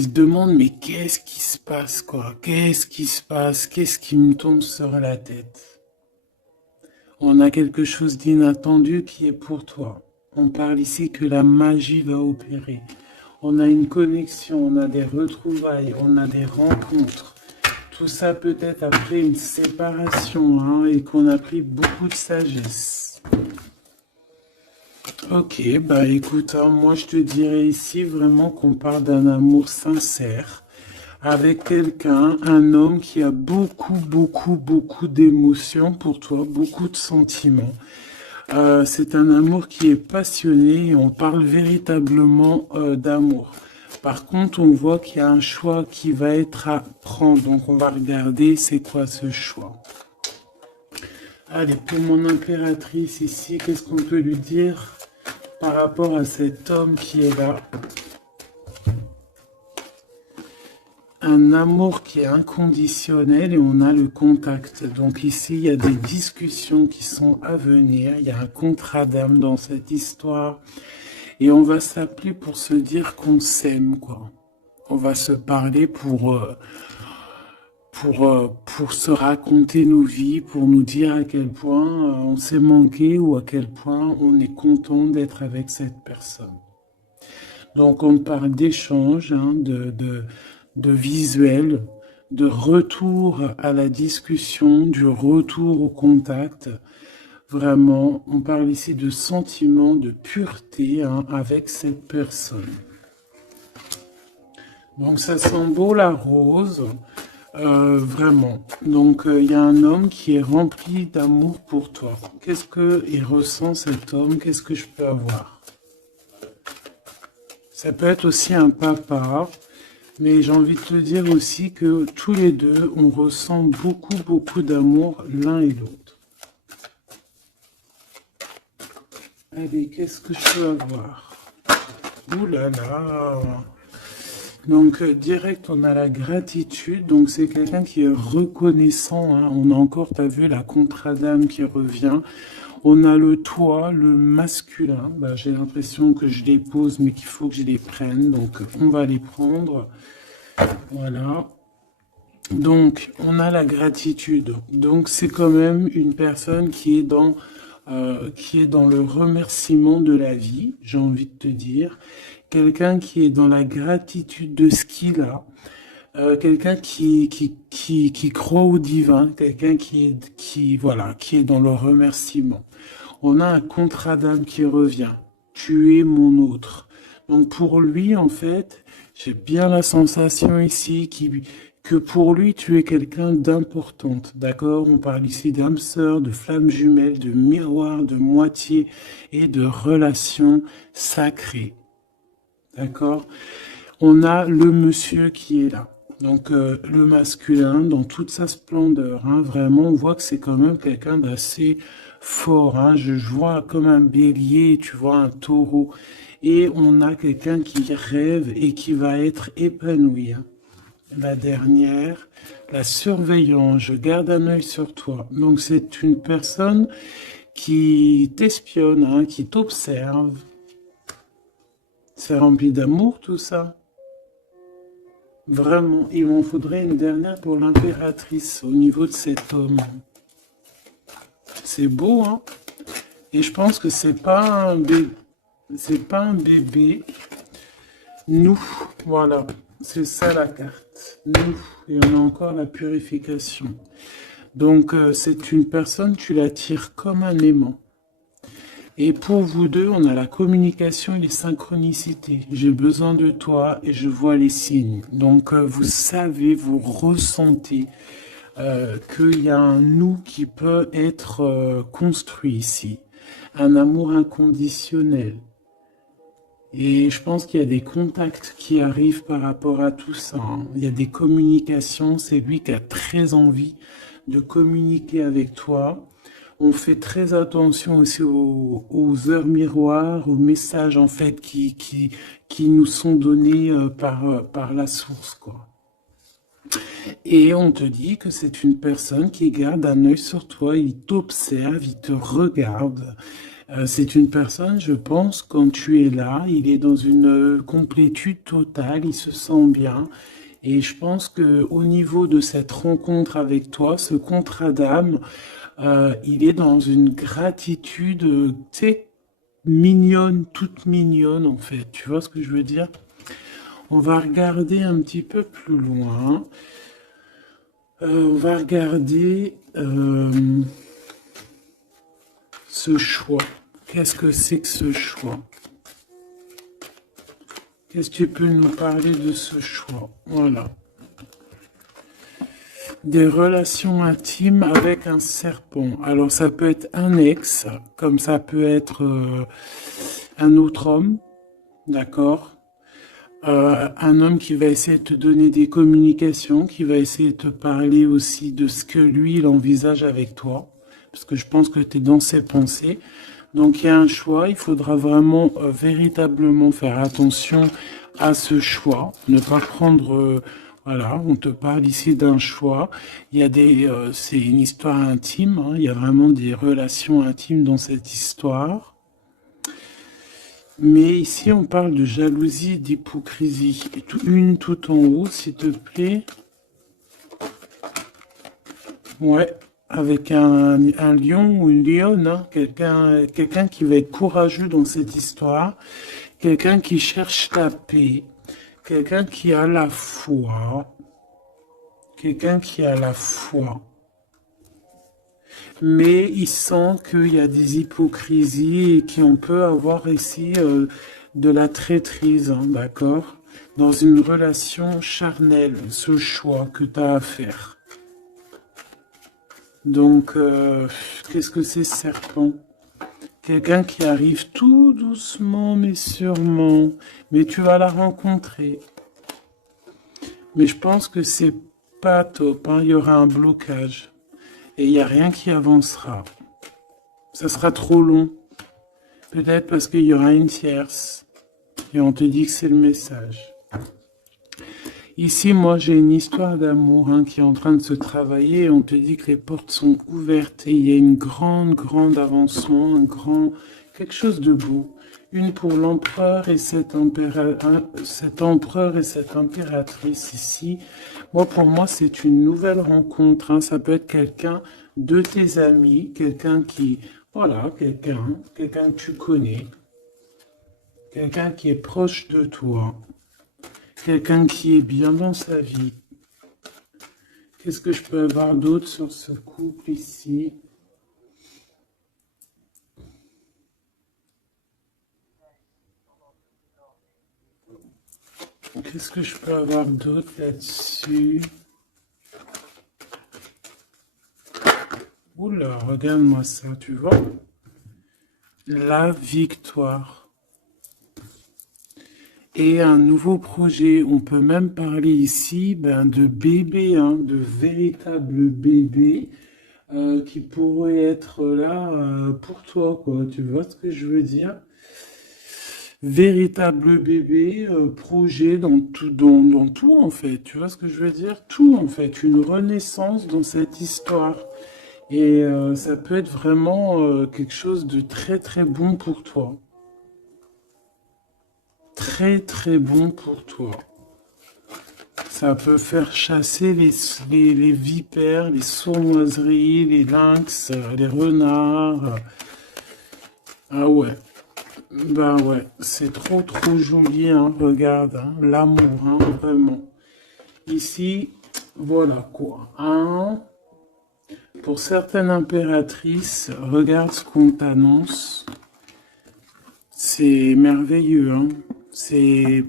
Il se demande, mais qu'est-ce qui se passe, quoi? Qu'est-ce qui se passe? Qu'est-ce qui me tombe sur la tête? On a quelque chose d'inattendu qui est pour toi. On parle ici que la magie va opérer. On a une connexion, on a des retrouvailles, on a des rencontres. Tout ça peut-être après une séparation, hein, et qu'on a pris beaucoup de sagesse. Ok, bah écoute, hein, moi je te dirais ici vraiment qu'on parle d'un amour sincère avec quelqu'un, un homme qui a beaucoup d'émotions pour toi, beaucoup de sentiments. C'est un amour qui est passionné et on parle véritablement d'amour. Par contre, on voit qu'il y a un choix qui va être à prendre. Donc, on va regarder c'est quoi ce choix. Allez, pour mon impératrice ici, qu'est-ce qu'on peut lui dire par rapport à cet homme qui est là? Un amour qui est inconditionnel et on a le contact. Donc ici, il y a des discussions qui sont à venir. Il y a un contrat d'âme dans cette histoire. Et on va s'appeler pour se dire qu'on s'aime, quoi. On va se parler pour se raconter nos vies, pour nous dire à quel point on s'est manqué ou à quel point on est content d'être avec cette personne. Donc on parle d'échange, hein, de visuel, de retour à la discussion, du retour au contact. Vraiment, on parle ici de sentiment de pureté, hein, avec cette personne. Donc ça sent beau la rose, vraiment. Donc il y a un homme qui est rempli d'amour pour toi. Qu'est-ce qu'il ressent cet homme? Qu'est-ce que je peux avoir? Ça peut être aussi un papa, mais j'ai envie de te dire aussi que tous les deux, on ressent beaucoup d'amour l'un et l'autre. Allez, qu'est-ce que je peux avoir? Ouh là là! Donc, direct, on a la gratitude. Donc, c'est quelqu'un qui est reconnaissant, hein. On a encore, tu as vu, la contrat d'âme qui revient. On a le toi, le masculin. Bah, j'ai l'impression que je les pose, mais qu'il faut que je les prenne. Donc, on va les prendre. Voilà. Donc, on a la gratitude. Donc, c'est quand même une personne qui est dans le remerciement de la vie, j'ai envie de te dire. Quelqu'un qui est dans la gratitude de ce qu'il a. Quelqu'un qui croit au divin. Quelqu'un voilà, qui est dans le remerciement. On a un contrat d'âme qui revient. Tu es mon autre. Donc pour lui, en fait, j'ai bien la sensation ici que pour lui, tu es quelqu'un d'importante. D'accord? On parle ici d'âme sœur, de flamme jumelle, de miroir, de moitié et de relation sacrée. D'accord? On a le monsieur qui est là. Donc le masculin dans toute sa splendeur, hein, vraiment, on voit que c'est quand même quelqu'un d'assez fort. Hein, je vois comme un bélier, tu vois, un taureau. Et on a quelqu'un qui rêve et qui va être épanoui. Hein. La dernière, la surveillance, je garde un œil sur toi. Donc c'est une personne qui t'espionne, hein, qui t'observe. C'est rempli d'amour tout ça. Vraiment, il m'en faudrait une dernière pour l'impératrice au niveau de cet homme. C'est beau, hein? Et je pense que c'est pas un bébé. Nous, voilà, c'est ça la carte. Nous, et on a encore la purification. Donc, c'est une personne, tu l'attires comme un aimant. Et pour vous deux, on a la communication et les synchronicités. J'ai besoin de toi et je vois les signes. Donc, vous savez, vous ressentez qu'il y a un nous qui peut être construit ici. Un amour inconditionnel. Et je pense qu'il y a des contacts qui arrivent par rapport à tout ça. Hein. Il y a des communications. C'est lui qui a très envie de communiquer avec toi. On fait très attention aussi aux heures miroirs, aux messages en fait qui nous sont donnés par la source, quoi. Et on te dit que c'est une personne qui garde un œil sur toi, il t'observe, il te regarde. C'est une personne, je pense, quand tu es là, il est dans une complétude totale, il se sent bien. Et je pense que au niveau de cette rencontre avec toi, ce contrat d'âme, il est dans une gratitude, tu sais, mignonne, toute mignonne en fait. Tu vois ce que je veux dire? On va regarder un petit peu plus loin. On va regarder ce choix. Qu'est-ce que c'est que ce choix? Qu'est-ce que tu peux nous parler de ce choix? Voilà. Des relations intimes avec un serpent. Alors ça peut être un ex, comme ça peut être un autre homme, d'accord? Un homme qui va essayer de te donner des communications, qui va essayer de te parler aussi de ce que lui, il envisage avec toi, parce que je pense que tu es dans ses pensées. Donc il y a un choix, il faudra vraiment véritablement faire attention à ce choix, ne pas prendre, voilà, on te parle ici d'un choix. Il y a c'est une histoire intime, hein, il y a vraiment des relations intimes dans cette histoire. Mais ici, on parle de jalousie et d'hypocrisie. Et une tout en haut, s'il te plaît. Ouais, avec un lion ou une lionne, hein. Quelqu'un qui va être courageux dans cette histoire. Quelqu'un qui cherche la paix. Quelqu'un qui a la foi. Quelqu'un qui a la foi. Mais il sent qu'il y a des hypocrisies et qu'on peut avoir ici de la traîtrise, hein, d'accord? Dans une relation charnelle, ce choix que tu as à faire. Donc, qu'est-ce que c'est serpent? Quelqu'un qui arrive tout doucement mais sûrement, mais tu vas la rencontrer. Mais je pense que c'est pas top, hein. Il y aura un blocage et il n'y a rien qui avancera. Ça sera trop long. Peut-être parce qu'il y aura une tierce. Et on te dit que c'est le message. Ici, moi, j'ai une histoire d'amour hein, qui est en train de se travailler. Et on te dit que les portes sont ouvertes. Et il y a une grande avancement, quelque chose de beau. Une pour l'empereur et cet empereur et cette impératrice ici. Moi, pour moi, c'est une nouvelle rencontre. Hein. Ça peut être quelqu'un de tes amis, quelqu'un qui, voilà, quelqu'un que tu connais, quelqu'un qui est proche de toi, quelqu'un qui est bien dans sa vie. Qu'est-ce que je peux avoir d'autre sur ce couple ici? Qu'est-ce que je peux avoir d'autre là-dessus? Oula, regarde-moi ça, tu vois? La victoire. Et un nouveau projet, on peut même parler ici de bébés, hein, de véritables bébés qui pourraient être là pour toi, quoi. Tu vois ce que je veux dire? Véritable bébé, projet dans tout en fait. Tu vois ce que je veux dire? Tout en fait, une renaissance dans cette histoire. Et ça peut être vraiment quelque chose de très très bon pour toi. Très bon pour toi. Ça peut faire chasser les vipères, les sournoiseries, les lynx, les renards. Ah ouais. Bah ouais, c'est trop joli, hein, regarde, hein, l'amour, hein, vraiment. Ici, voilà quoi. Hein. Pour certaines impératrices, regarde ce qu'on t'annonce. C'est merveilleux, hein. C'est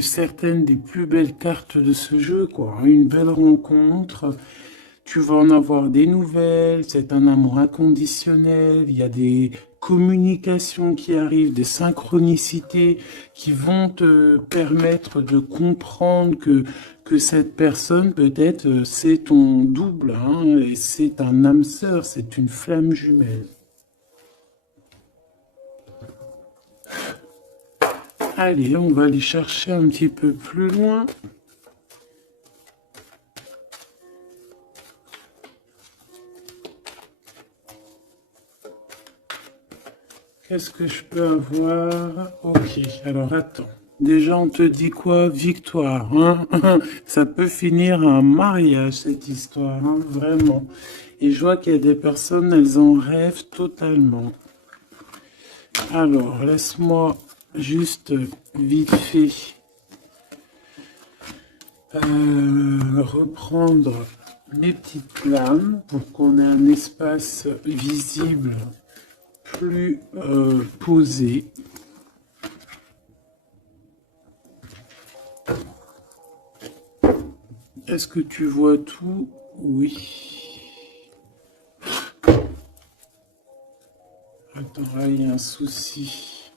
certaines des plus belles cartes de ce jeu, quoi. Une belle rencontre. Tu vas en avoir des nouvelles, c'est un amour inconditionnel, il y a des communications qui arrivent, des synchronicités qui vont te permettre de comprendre que cette personne, peut-être, c'est ton double, hein, et c'est un âme sœur, c'est une flamme jumelle. Allez, on va aller chercher un petit peu plus loin. Qu'est-ce que je peux avoir? Ok, alors attends. Déjà, on te dit quoi? Victoire, hein? Ça peut finir un mariage, cette histoire, hein, vraiment. Et je vois qu'il y a des personnes, elles en rêvent totalement. Alors, laisse-moi juste vite fait reprendre mes petites lames pour qu'on ait un espace visible plus posé. Est-ce que tu vois tout? Oui. Attends, là, il y a un souci.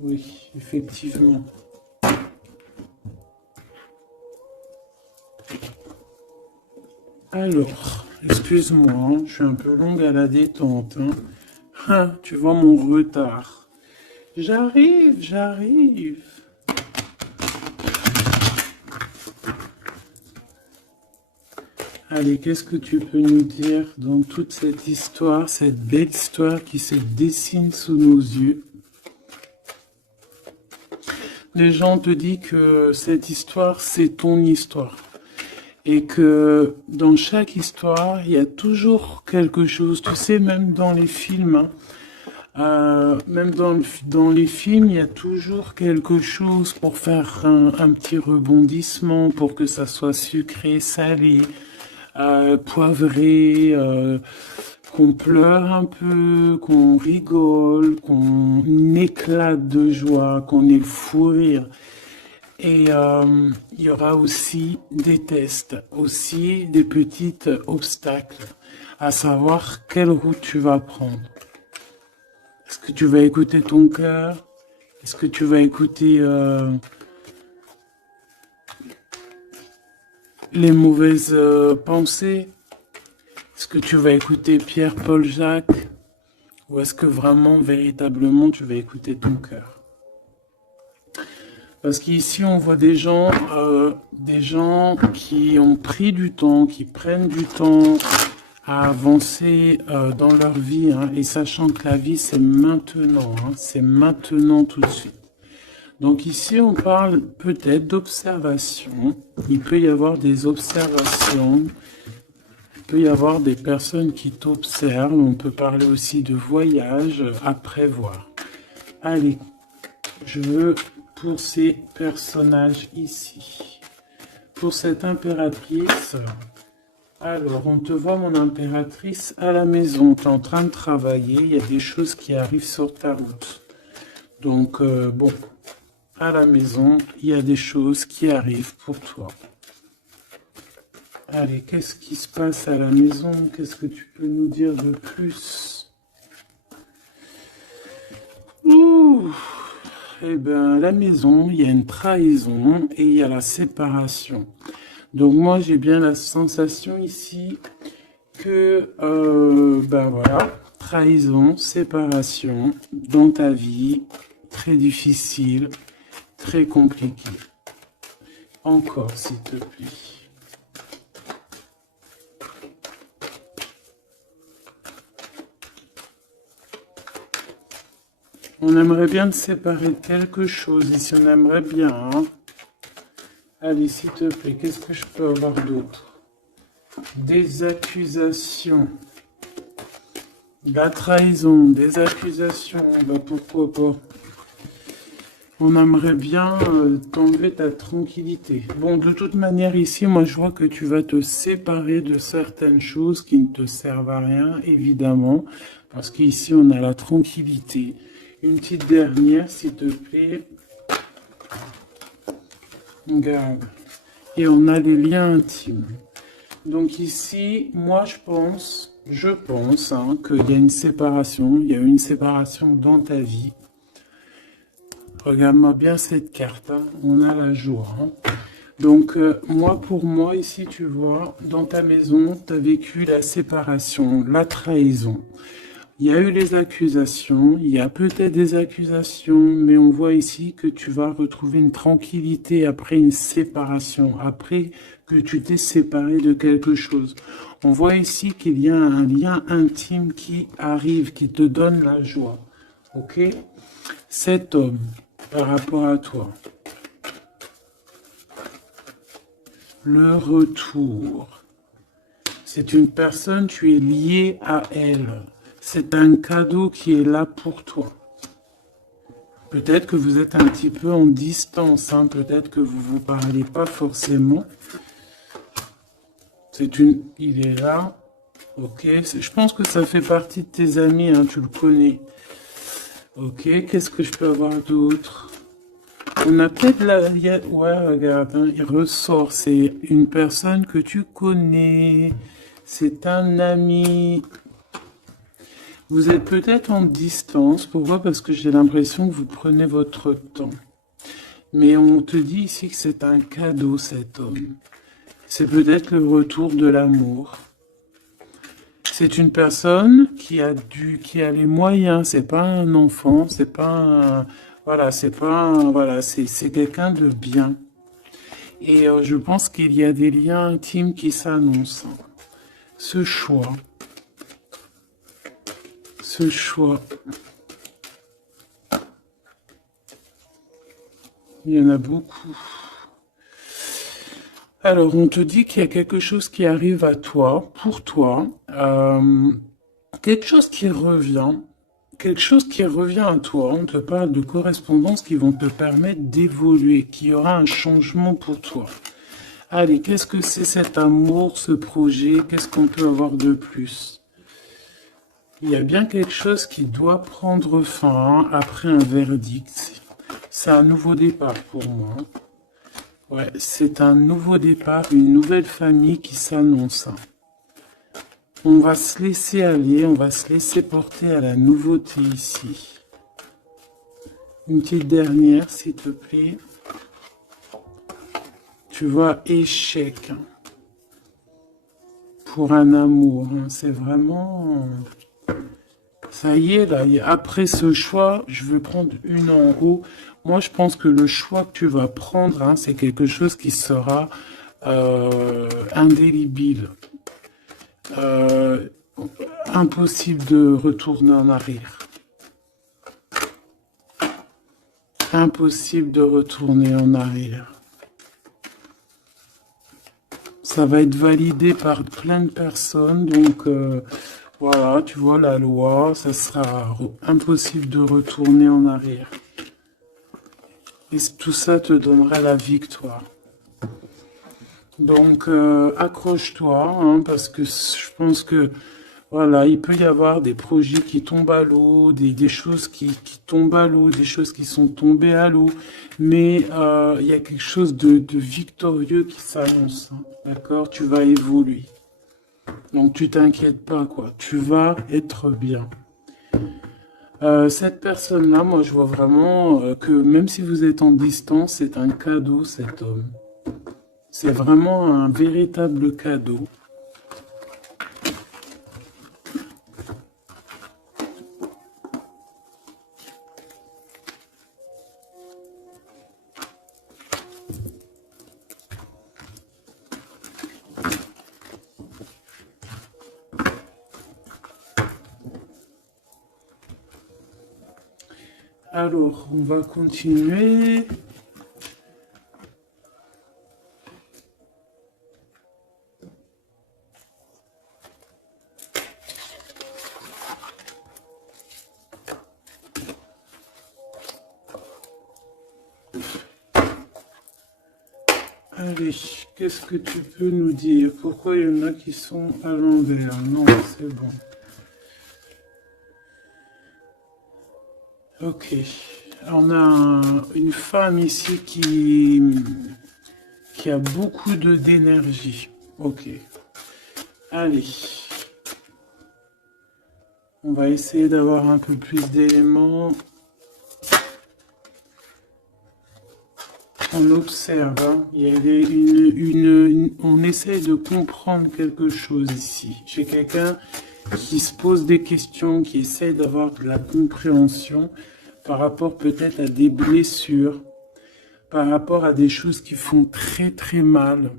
Oui, effectivement. Alors, excuse-moi, hein, je suis un peu longue à la détente. Hein. Ah, tu vois mon retard. J'arrive, j'arrive. Allez, qu'est-ce que tu peux nous dire dans toute cette histoire, cette belle histoire qui se dessine sous nos yeux? Les gens te disent que cette histoire, c'est ton histoire. Et que dans chaque histoire, il y a toujours quelque chose. Tu sais, même dans les films, hein, même dans les films, il y a toujours quelque chose pour faire un petit rebondissement, pour que ça soit sucré, salé, poivré, qu'on pleure un peu, qu'on rigole, qu'on éclate de joie, qu'on ait le fou rire. Et il y aura aussi des tests, aussi des petits obstacles, à savoir quelle route tu vas prendre. Est-ce que tu vas écouter ton cœur? Est-ce que tu vas écouter les mauvaises pensées? Est-ce que tu vas écouter Pierre, Paul, Jacques? Ou est-ce que vraiment, véritablement, tu vas écouter ton cœur? Parce qu'ici, on voit des gens qui ont pris du temps, qui prennent du temps à avancer dans leur vie, hein, et sachant que la vie, c'est maintenant, hein, c'est maintenant tout de suite. Donc ici, on parle peut-être d'observation. Il peut y avoir des observations. Il peut y avoir des personnes qui t'observent. On peut parler aussi de voyage à prévoir. Allez, je veux pour ces personnages ici. Pour cette impératrice, alors on te voit mon impératrice à la maison. Tu es en train de travailler. Il y a des choses qui arrivent sur ta route. Donc bon, à la maison, il y a des choses qui arrivent pour toi. Allez, qu'est-ce qui se passe à la maison? Qu'est-ce que tu peux nous dire de plus? Ouh, eh bien, à la maison, il y a une trahison et il y a la séparation. Donc moi, j'ai bien la sensation ici que, ben voilà, trahison, séparation dans ta vie, très difficile, très compliqué. Encore, s'il te plaît. On aimerait bien te séparer de quelque chose ici, on aimerait bien. Hein. Allez, s'il te plaît, qu'est-ce que je peux avoir d'autre? Des accusations. La trahison, des accusations, bah pourquoi pas. On aimerait bien t'enlever ta tranquillité. Bon, de toute manière, ici, moi, je vois que tu vas te séparer de certaines choses qui ne te servent à rien, évidemment. Parce qu'ici, on a la tranquillité. Une petite dernière, s'il te plaît. Regarde. Et on a les liens intimes. Donc ici, moi, je pense hein, qu'il y a une séparation. Il y a une séparation dans ta vie. Regarde-moi bien cette carte. Hein. On a la joie. Hein. Donc, moi, pour moi, ici, tu vois, dans ta maison, tu as vécu la séparation, la trahison. Il y a eu les accusations, il y a peut-être des accusations, mais on voit ici que tu vas retrouver une tranquillité après une séparation, après que tu t'es séparé de quelque chose. On voit ici qu'il y a un lien intime qui arrive, qui te donne la joie. Ok? Cet homme, par rapport à toi, le retour. C'est une personne, tu es lié à elle. C'est un cadeau qui est là pour toi. Peut-être que vous êtes un petit peu en distance, hein, peut-être que vous ne vous parlez pas forcément. Il est là, ok. Je pense que ça fait partie de tes amis, hein, tu le connais. Ok, qu'est-ce que je peux avoir d'autre? On a peut-être ouais, regarde, hein, il ressort, c'est une personne que tu connais. C'est un ami. Vous êtes peut-être en distance. Pourquoi? Parce que j'ai l'impression que vous prenez votre temps. Mais on te dit ici que c'est un cadeau, cet homme. C'est peut-être le retour de l'amour. C'est une personne qui a les moyens. C'est pas un enfant. C'est pas un, voilà, c'est pas un, voilà, c'est quelqu'un de bien. Et je pense qu'il y a des liens intimes qui s'annoncent. Ce choix. Ce choix. Il y en a beaucoup. Alors, on te dit qu'il y a quelque chose qui arrive à toi, pour toi, quelque chose qui revient à toi. On te parle de correspondances qui vont te permettre d'évoluer, qu'il y aura un changement pour toi. Allez, qu'est-ce que c'est cet amour, ce projet? Qu'est-ce qu'on peut avoir de plus? Il y a bien quelque chose qui doit prendre fin, hein, après un verdict. C'est un nouveau départ pour moi. Ouais, c'est un nouveau départ, une nouvelle famille qui s'annonce. On va se laisser aller, on va se laisser porter à la nouveauté ici. Une petite dernière, s'il te plaît. Tu vois, échec. Pour un amour, hein, c'est vraiment... Ça y est, là, après ce choix, je veux prendre une en haut. Moi, je pense que le choix que tu vas prendre, hein, c'est quelque chose qui sera indélébile. Impossible de retourner en arrière. Impossible de retourner en arrière. Ça va être validé par plein de personnes, donc... voilà, tu vois, la loi, ça sera impossible de retourner en arrière. Et tout ça te donnera la victoire. Donc, accroche-toi, hein, parce que je pense que, voilà, il peut y avoir des projets qui tombent à l'eau, des choses qui tombent à l'eau, des choses qui sont tombées à l'eau, mais il y a quelque chose de victorieux qui s'annonce, hein, d'accord? Tu vas évoluer. Donc tu t'inquiètes pas, quoi. Tu vas être bien. Cette personne-là, moi je vois vraiment que même si vous êtes en distance, c'est un cadeau, cet homme. C'est vraiment un véritable cadeau. Alors, on va continuer. Allez, qu'est-ce que tu peux nous dire? Pourquoi il y en a qui sont à l'envers? Non, c'est bon. Ok. On a une femme ici qui a beaucoup d'énergie. Ok. Allez. On va essayer d'avoir un peu plus d'éléments. On observe, hein. Il y a on essaie de comprendre quelque chose ici. J'ai quelqu'un qui se pose des questions, qui essaie d'avoir de la compréhension par rapport peut-être à des blessures, par rapport à des choses qui font très très mal,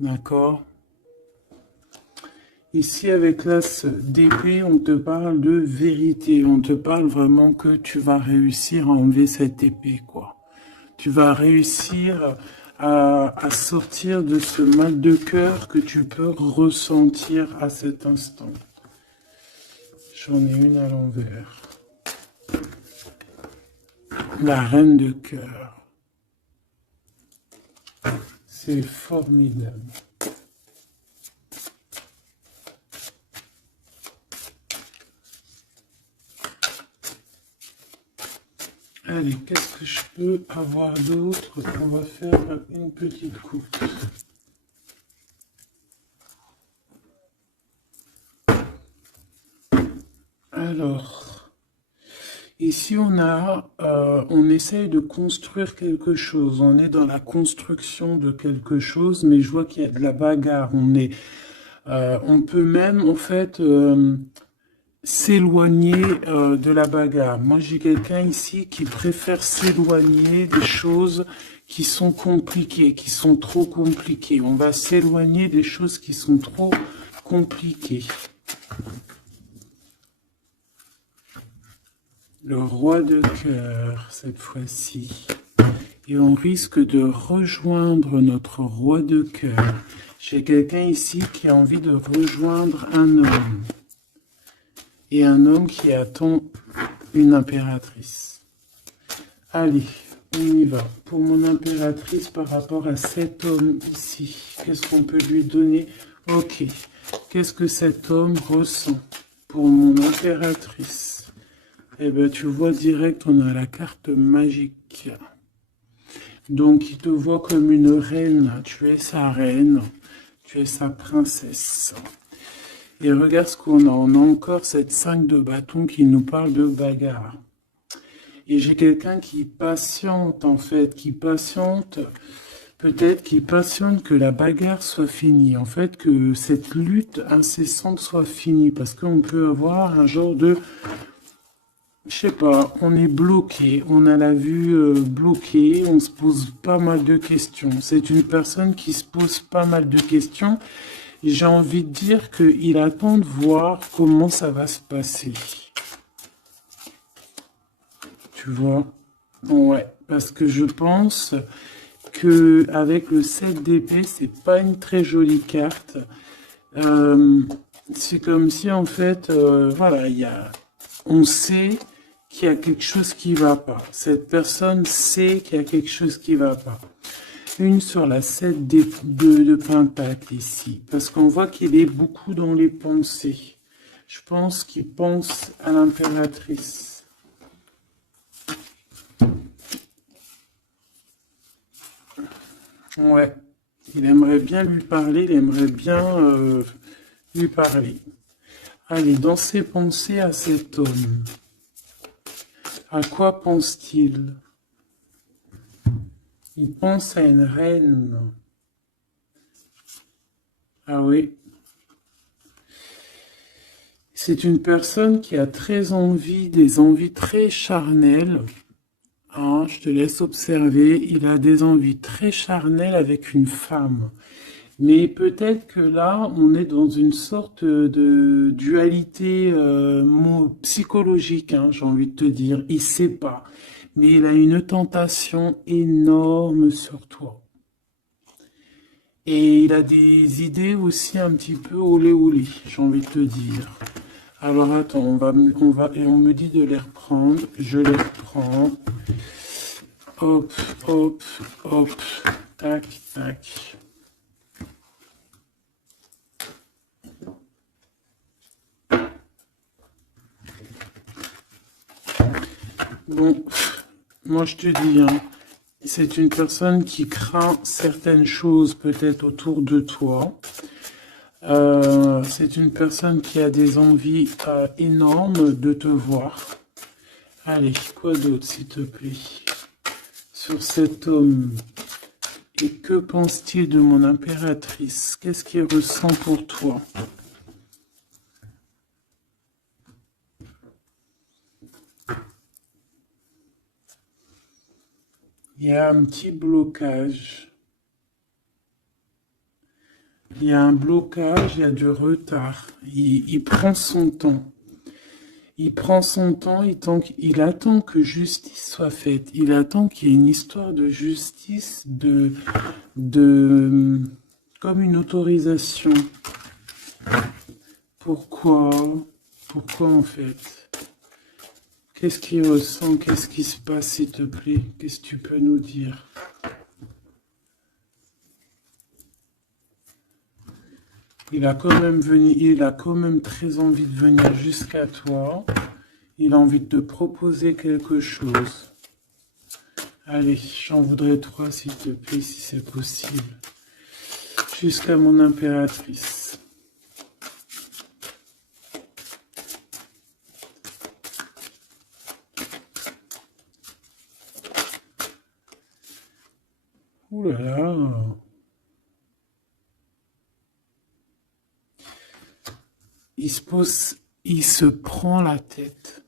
d'accord? Ici, avec l'as d'épée, on te parle de vérité. On te parle vraiment que tu vas réussir à enlever cette épée, quoi. Tu vas réussir à sortir de ce mal de cœur que tu peux ressentir à cet instant. J'en ai une à l'envers. La reine de cœur. C'est formidable. Allez, qu'est-ce que je peux avoir d'autre? On va faire une petite coupe. Alors, ici on essaye de construire quelque chose. On est dans la construction de quelque chose, mais je vois qu'il y a de la bagarre. On peut même en fait s'éloigner de la bagarre. Moi, j'ai quelqu'un ici qui préfère s'éloigner des choses qui sont compliquées, qui sont trop compliquées. On va s'éloigner des choses qui sont trop compliquées. Le roi de cœur, cette fois-ci. Et on risque de rejoindre notre roi de cœur. J'ai quelqu'un ici qui a envie de rejoindre un homme. Et un homme qui attend une impératrice. Allez, on y va. Pour mon impératrice, par rapport à cet homme ici, qu'est-ce qu'on peut lui donner? Ok. Qu'est-ce que cet homme ressent pour mon impératrice? Eh bien, tu vois direct, on a la carte magique. Donc, il te voit comme une reine. Tu es sa reine. Tu es sa princesse. Et regarde ce qu'on a. On a encore cette 5 de bâton qui nous parle de bagarre. Et j'ai quelqu'un qui patiente, en fait, qui patiente, peut-être qui patiente que la bagarre soit finie. En fait, que cette lutte incessante soit finie. Parce qu'on peut avoir un genre de... Je sais pas, on est bloqué, on a la vue bloquée, on se pose pas mal de questions. C'est une personne qui se pose pas mal de questions. J'ai envie de dire qu'il attend de voir comment ça va se passer. Tu vois? Ouais, parce que je pense que avec le 7 d'épée, c'est pas une très jolie carte. C'est comme si en fait, voilà, on sait qu'il y a quelque chose qui va pas. Cette personne sait qu'il y a quelque chose qui va pas. Une sur la 7 de Pentacle ici, parce qu'on voit qu'il est beaucoup dans les pensées. Je pense qu'il pense à l'impératrice. Ouais, il aimerait bien lui parler, il aimerait bien lui parler. Allez, dans ses pensées à cet homme, à quoi pense-t-il? Il pense à une reine. Ah oui. C'est une personne qui a très envie, des envies très charnelles. Hein, je te laisse observer. Il a des envies très charnelles avec une femme. Mais peut-être que là, on est dans une sorte de dualité psychologique, hein, j'ai envie de te dire. Il sait pas. Mais il a une tentation énorme sur toi. Et il a des idées aussi un petit peu olé olé, j'ai envie de te dire. Alors attends, et on me dit de les reprendre. Je les reprends. Hop, hop, hop. Tac, tac. Bon, moi je te dis, hein, c'est une personne qui craint certaines choses peut-être autour de toi. C'est une personne qui a des envies énormes de te voir. Allez, quoi d'autre s'il te plaît? Sur cet homme. Et que pense-t-il de mon impératrice? Qu'est-ce qu'il ressent pour toi? Il y a un petit blocage. Il y a un blocage, il y a du retard. Il prend son temps. Il prend son temps, il attend que justice soit faite. Il attend qu'il y ait une histoire de justice, de, comme une autorisation. Pourquoi? Pourquoi en fait? Qu'est-ce qu'il ressent? Qu'est-ce qui se passe, s'il te plaît? Qu'est-ce que tu peux nous dire? Il a quand même très envie de venir jusqu'à toi. Il a envie de te proposer quelque chose. Allez, j'en voudrais 3, s'il te plaît, si c'est possible. Jusqu'à mon impératrice. Ouh là là. Il se prend la tête.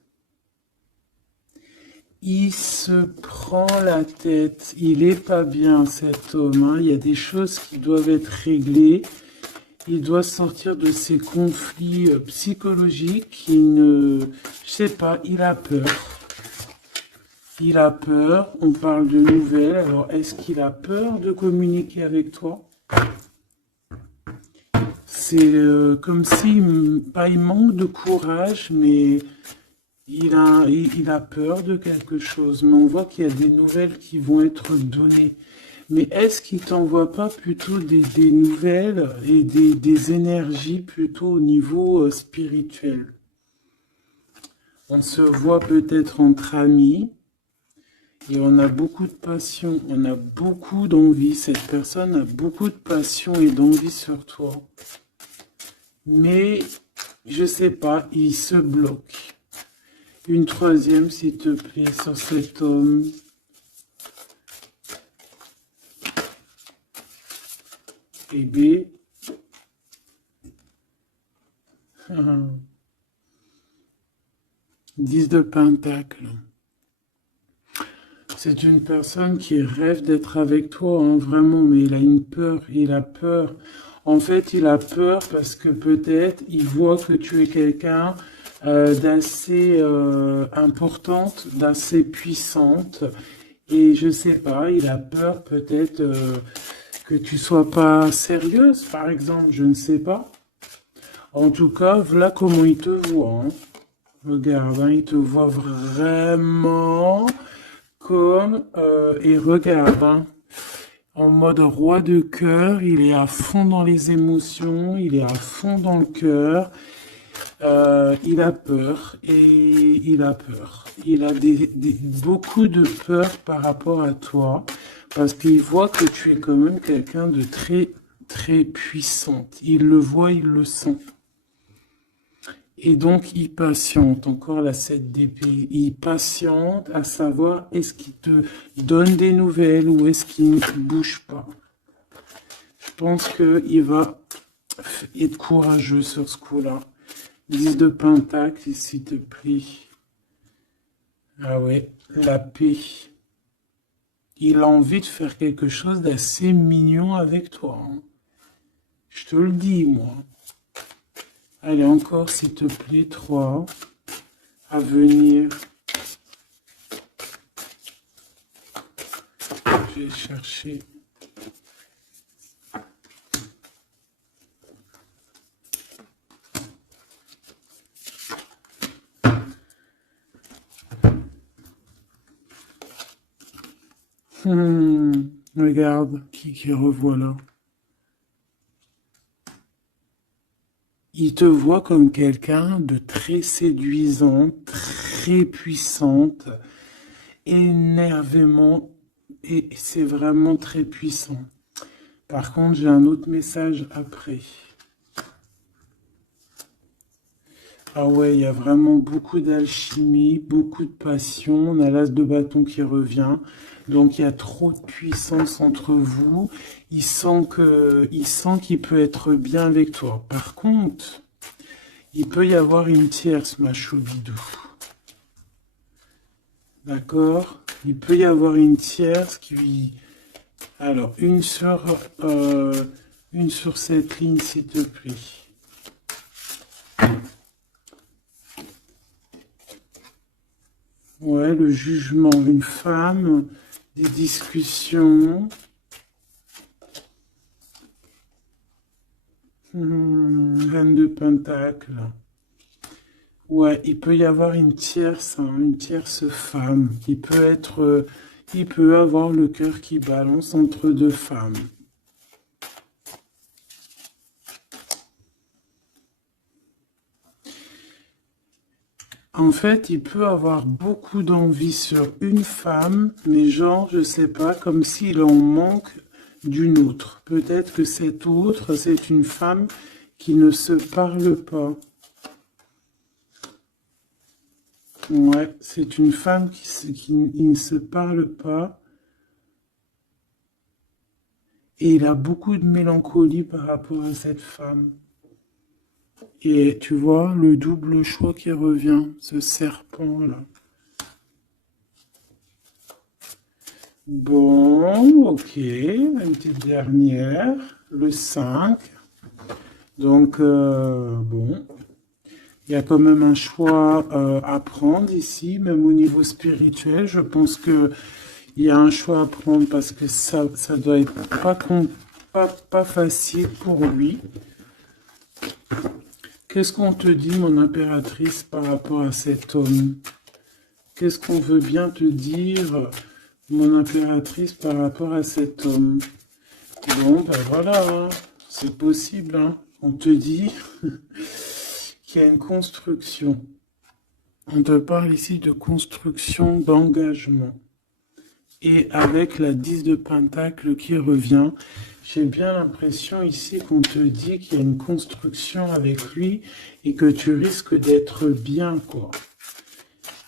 Il se prend la tête. Il est pas bien, cet homme, hein. Il y a des choses qui doivent être réglées. Il doit sortir de ces conflits psychologiques. Je sais pas, il a peur. Il a peur. On parle de nouvelles. Alors, est-ce qu'il a peur de communiquer avec toi? C'est comme si, pas il manque de courage, mais il a peur de quelque chose. Mais on voit qu'il y a des nouvelles qui vont être données. Mais est-ce qu'il t'envoie pas plutôt des nouvelles et des énergies plutôt au niveau spirituel? On se voit peut-être entre amis et on a beaucoup de passion, on a beaucoup d'envie. Cette personne a beaucoup de passion et d'envie sur toi. Mais, je sais pas, il se bloque. Une troisième, s'il te plaît, sur cet homme. Bébé. 10 de Pentacle. C'est une personne qui rêve d'être avec toi, hein, vraiment, mais il a une peur, il a peur. En fait, il a peur parce que peut-être il voit que tu es quelqu'un d'assez importante, d'assez puissante. Et je sais pas, il a peur peut-être que tu sois pas sérieuse, par exemple, je ne sais pas. En tout cas, voilà comment il te voit, hein. Regarde, hein, il te voit vraiment comme... et regarde, hein, en mode roi de cœur, il est à fond dans les émotions, il est à fond dans le cœur. Il a peur et il a peur. Il a beaucoup de peur par rapport à toi parce qu'il voit que tu es quand même quelqu'un de très, très puissante. Il le voit, il le sent. Et donc, il patiente. Encore la 7 d'épée. Il patiente à savoir est-ce qu'il te donne des nouvelles ou est-ce qu'il ne bouge pas. Je pense qu'il va être courageux sur ce coup-là. 10 de Pentacle, s'il te plaît. Ah ouais, la paix. Il a envie de faire quelque chose d'assez mignon avec toi, hein. Je te le dis, moi. Allez, encore, s'il te plaît, 3 à venir. Je vais chercher. Regarde, qui revoit là. Il te voit comme quelqu'un de très séduisant, très puissante, énervément, et c'est vraiment très puissant. Par contre, j'ai un autre message après. Ah ouais, il y a vraiment beaucoup d'alchimie, beaucoup de passion. On a l'as de bâton qui revient. Donc il y a trop de puissance entre vous. Il sent qu'il peut être bien avec toi. Par contre, il peut y avoir une tierce, ma choubidou. D'accord? Il peut y avoir une tierce qui... Alors, une sur Une sur cette ligne, s'il te plaît. Ouais, le jugement, une femme, des discussions. Reine de Pentacle. Ouais, il peut y avoir une tierce femme. Il peut avoir le cœur qui balance entre deux femmes. En fait, il peut avoir beaucoup d'envie sur une femme, mais genre, je sais pas, comme s'il en manque d'une autre. Peut-être que cette autre, c'est une femme qui ne se parle pas. Ouais, c'est une femme qui ne se parle pas. Et il a beaucoup de mélancolie par rapport à cette femme. Et tu vois, le double choix qui revient, ce serpent-là. Bon, ok, une petite dernière, le 5. Donc, bon, il y a quand même un choix à prendre ici, même au niveau spirituel. Je pense que il y a un choix à prendre parce que ça doit être pas facile pour lui. Qu'est-ce qu'on te dit, mon impératrice, par rapport à cet homme? Qu'est-ce qu'on veut bien te dire, mon impératrice, par rapport à cet homme? Bon, ben voilà, hein, c'est possible, hein. On te dit qu'il y a une construction. On te parle ici de construction, d'engagement. Et avec la 10 de Pentacle qui revient, j'ai bien l'impression ici qu'on te dit qu'il y a une construction avec lui et que tu risques d'être bien, quoi.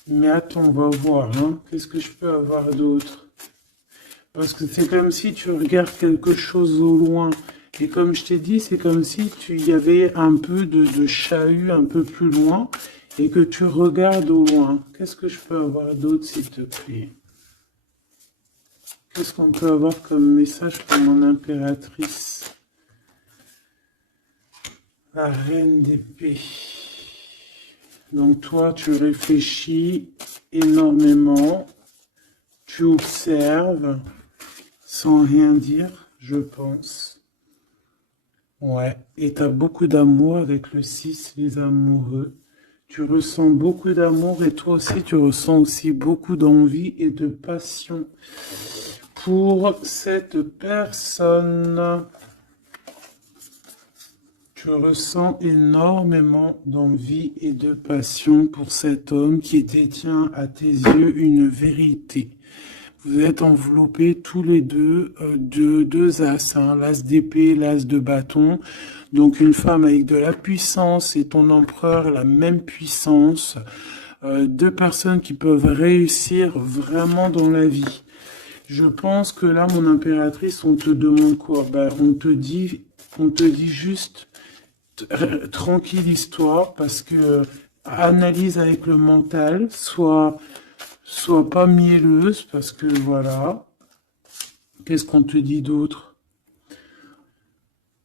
Mais attends, on va voir, hein. Qu'est-ce que je peux avoir d'autre? Parce que c'est comme si tu regardes quelque chose au loin. Et comme je t'ai dit, c'est comme si il y avait un peu de chahut un peu plus loin et que tu regardes au loin. Qu'est-ce que je peux avoir d'autre, s'il te plaît? Qu'est-ce qu'on peut avoir comme message pour mon impératrice? La reine d'épée. Donc toi, tu réfléchis énormément, tu observes, sans rien dire, je pense. Ouais, et tu as beaucoup d'amour avec le 6, les amoureux. Tu ressens beaucoup d'amour et toi aussi, tu ressens aussi beaucoup d'envie et de passion pour cette personne. Tu ressens énormément d'envie et de passion pour cet homme qui détient à tes yeux une vérité. Vous êtes enveloppés tous les deux de deux as, hein, l'as d'épée, l'as de bâton. Donc une femme avec de la puissance et ton empereur la même puissance. Deux personnes qui peuvent réussir vraiment dans la vie. Je pense que là, mon impératrice, on te demande quoi? Ben, on te dit juste tranquille histoire parce que analyse avec le mental, soit pas mielleuse parce que voilà. Qu'est-ce qu'on te dit d'autre?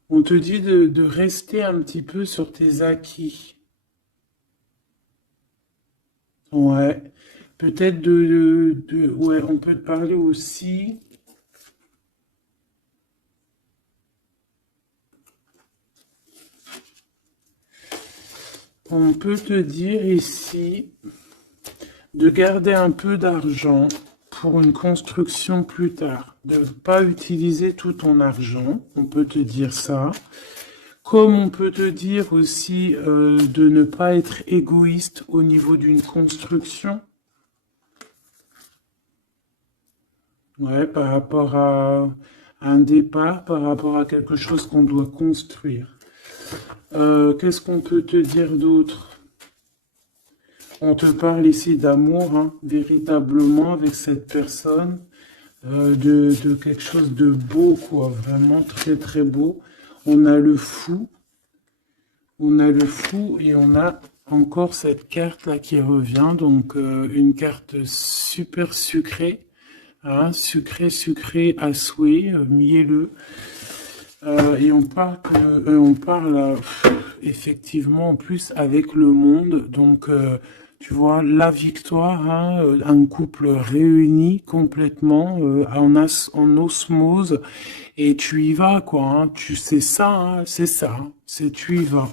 On te dit de rester un petit peu sur tes acquis. Ouais. Peut-être ouais, on peut te parler aussi. On peut te dire ici de garder un peu d'argent pour une construction plus tard. De ne pas utiliser tout ton argent, on peut te dire ça. Comme on peut te dire aussi de ne pas être égoïste au niveau d'une construction. Ouais, par rapport à un départ, par rapport à quelque chose qu'on doit construire. Qu'est-ce qu'on peut te dire d'autre? On te parle ici d'amour, hein, véritablement, avec cette personne, de quelque chose de beau, quoi, vraiment très très beau. On a le fou et on a encore cette carte-là qui revient, donc une carte super sucrée, hein, sucrée à souhait, mielleux. Et on parle effectivement en plus avec le monde. Donc, tu vois, la victoire, hein, un couple réuni complètement en osmose. Et tu y vas, quoi. Hein, tu sais ça, hein, c'est ça. Hein, c'est tu y vas.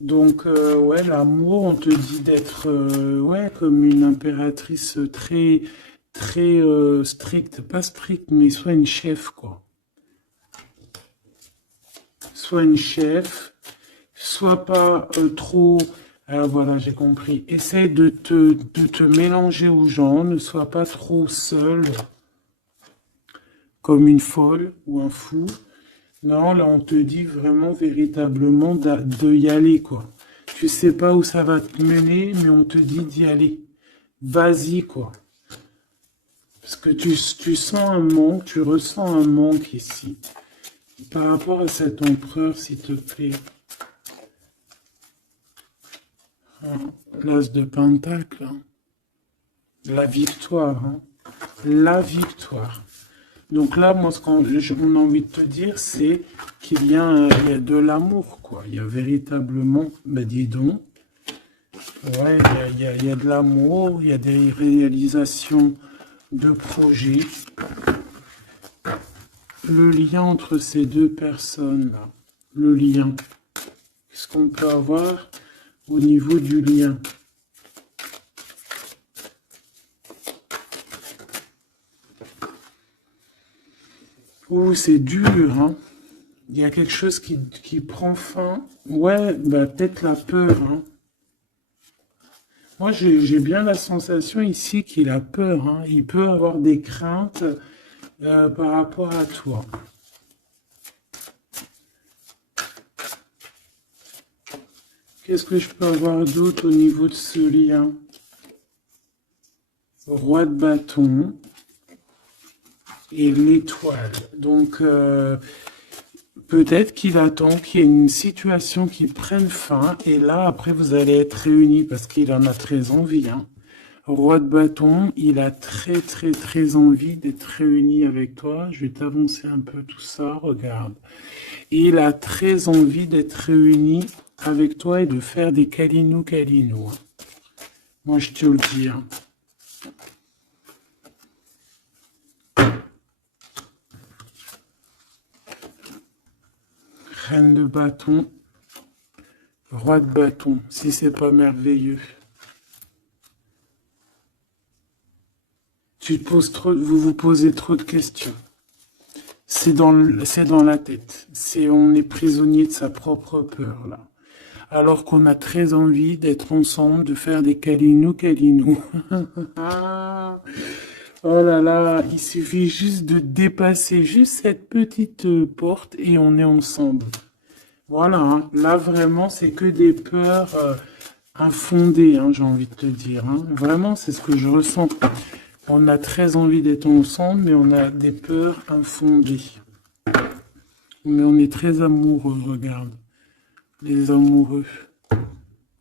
Donc, ouais, l'amour, on te dit d'être, ouais, comme une impératrice très, très stricte. Pas stricte, mais soit une chef, quoi. Soit une chef, soit pas trop. Alors voilà, j'ai compris. Essaye de te mélanger aux gens, ne sois pas trop seul, comme une folle ou un fou. Non, là, on te dit vraiment, véritablement, de y aller, quoi. Tu sais pas où ça va te mener, mais on te dit d'y aller. Vas-y, quoi. Parce que tu sens un manque, tu ressens un manque ici. Par rapport à cet empereur, s'il te plaît. Hein, l'as de Pentacle. Hein. La victoire. Hein. La victoire. Donc là, moi, ce qu'on a envie de te dire, c'est qu'il y a de l'amour, quoi. Il y a véritablement, ben dis donc, ouais, il y a de l'amour, il y a des réalisations de projets. Le lien entre ces deux personnes-là, le lien, qu'est-ce qu'on peut avoir au niveau du lien? Oh, c'est dur, hein. Il y a quelque chose qui prend fin. Ouais, bah, peut-être la peur, hein. Moi, j'ai bien la sensation ici qu'il a peur, hein. Il peut avoir des craintes par rapport à toi. Qu'est-ce que je peux avoir d'autre au niveau de ce lien? Roi de bâton et l'étoile. Donc, peut-être qu'il attend qu'il y ait une situation qui prenne fin. Et là, après, vous allez être réunis parce qu'il en a très envie. Hein. Roi de bâton, il a très, très, très envie d'être réuni avec toi. Je vais t'avancer un peu tout ça. Regarde. Et il a très envie d'être réuni avec toi et de faire des câlinous. Hein. Moi, je te le dis. Hein. Reine de bâton, roi de bâton, si c'est pas merveilleux. Vous vous posez trop de questions. C'est dans la tête. On est prisonnier de sa propre peur, là. Alors qu'on a très envie d'être ensemble, de faire des câlinous. Oh là là, il suffit juste de dépasser juste cette petite porte et on est ensemble. Voilà, hein. Là vraiment, c'est que des peurs infondées, hein, j'ai envie de te dire. Hein. Vraiment, c'est ce que je ressens. On a très envie d'être ensemble, mais on a des peurs infondées. Mais on est très amoureux, regarde. Les amoureux.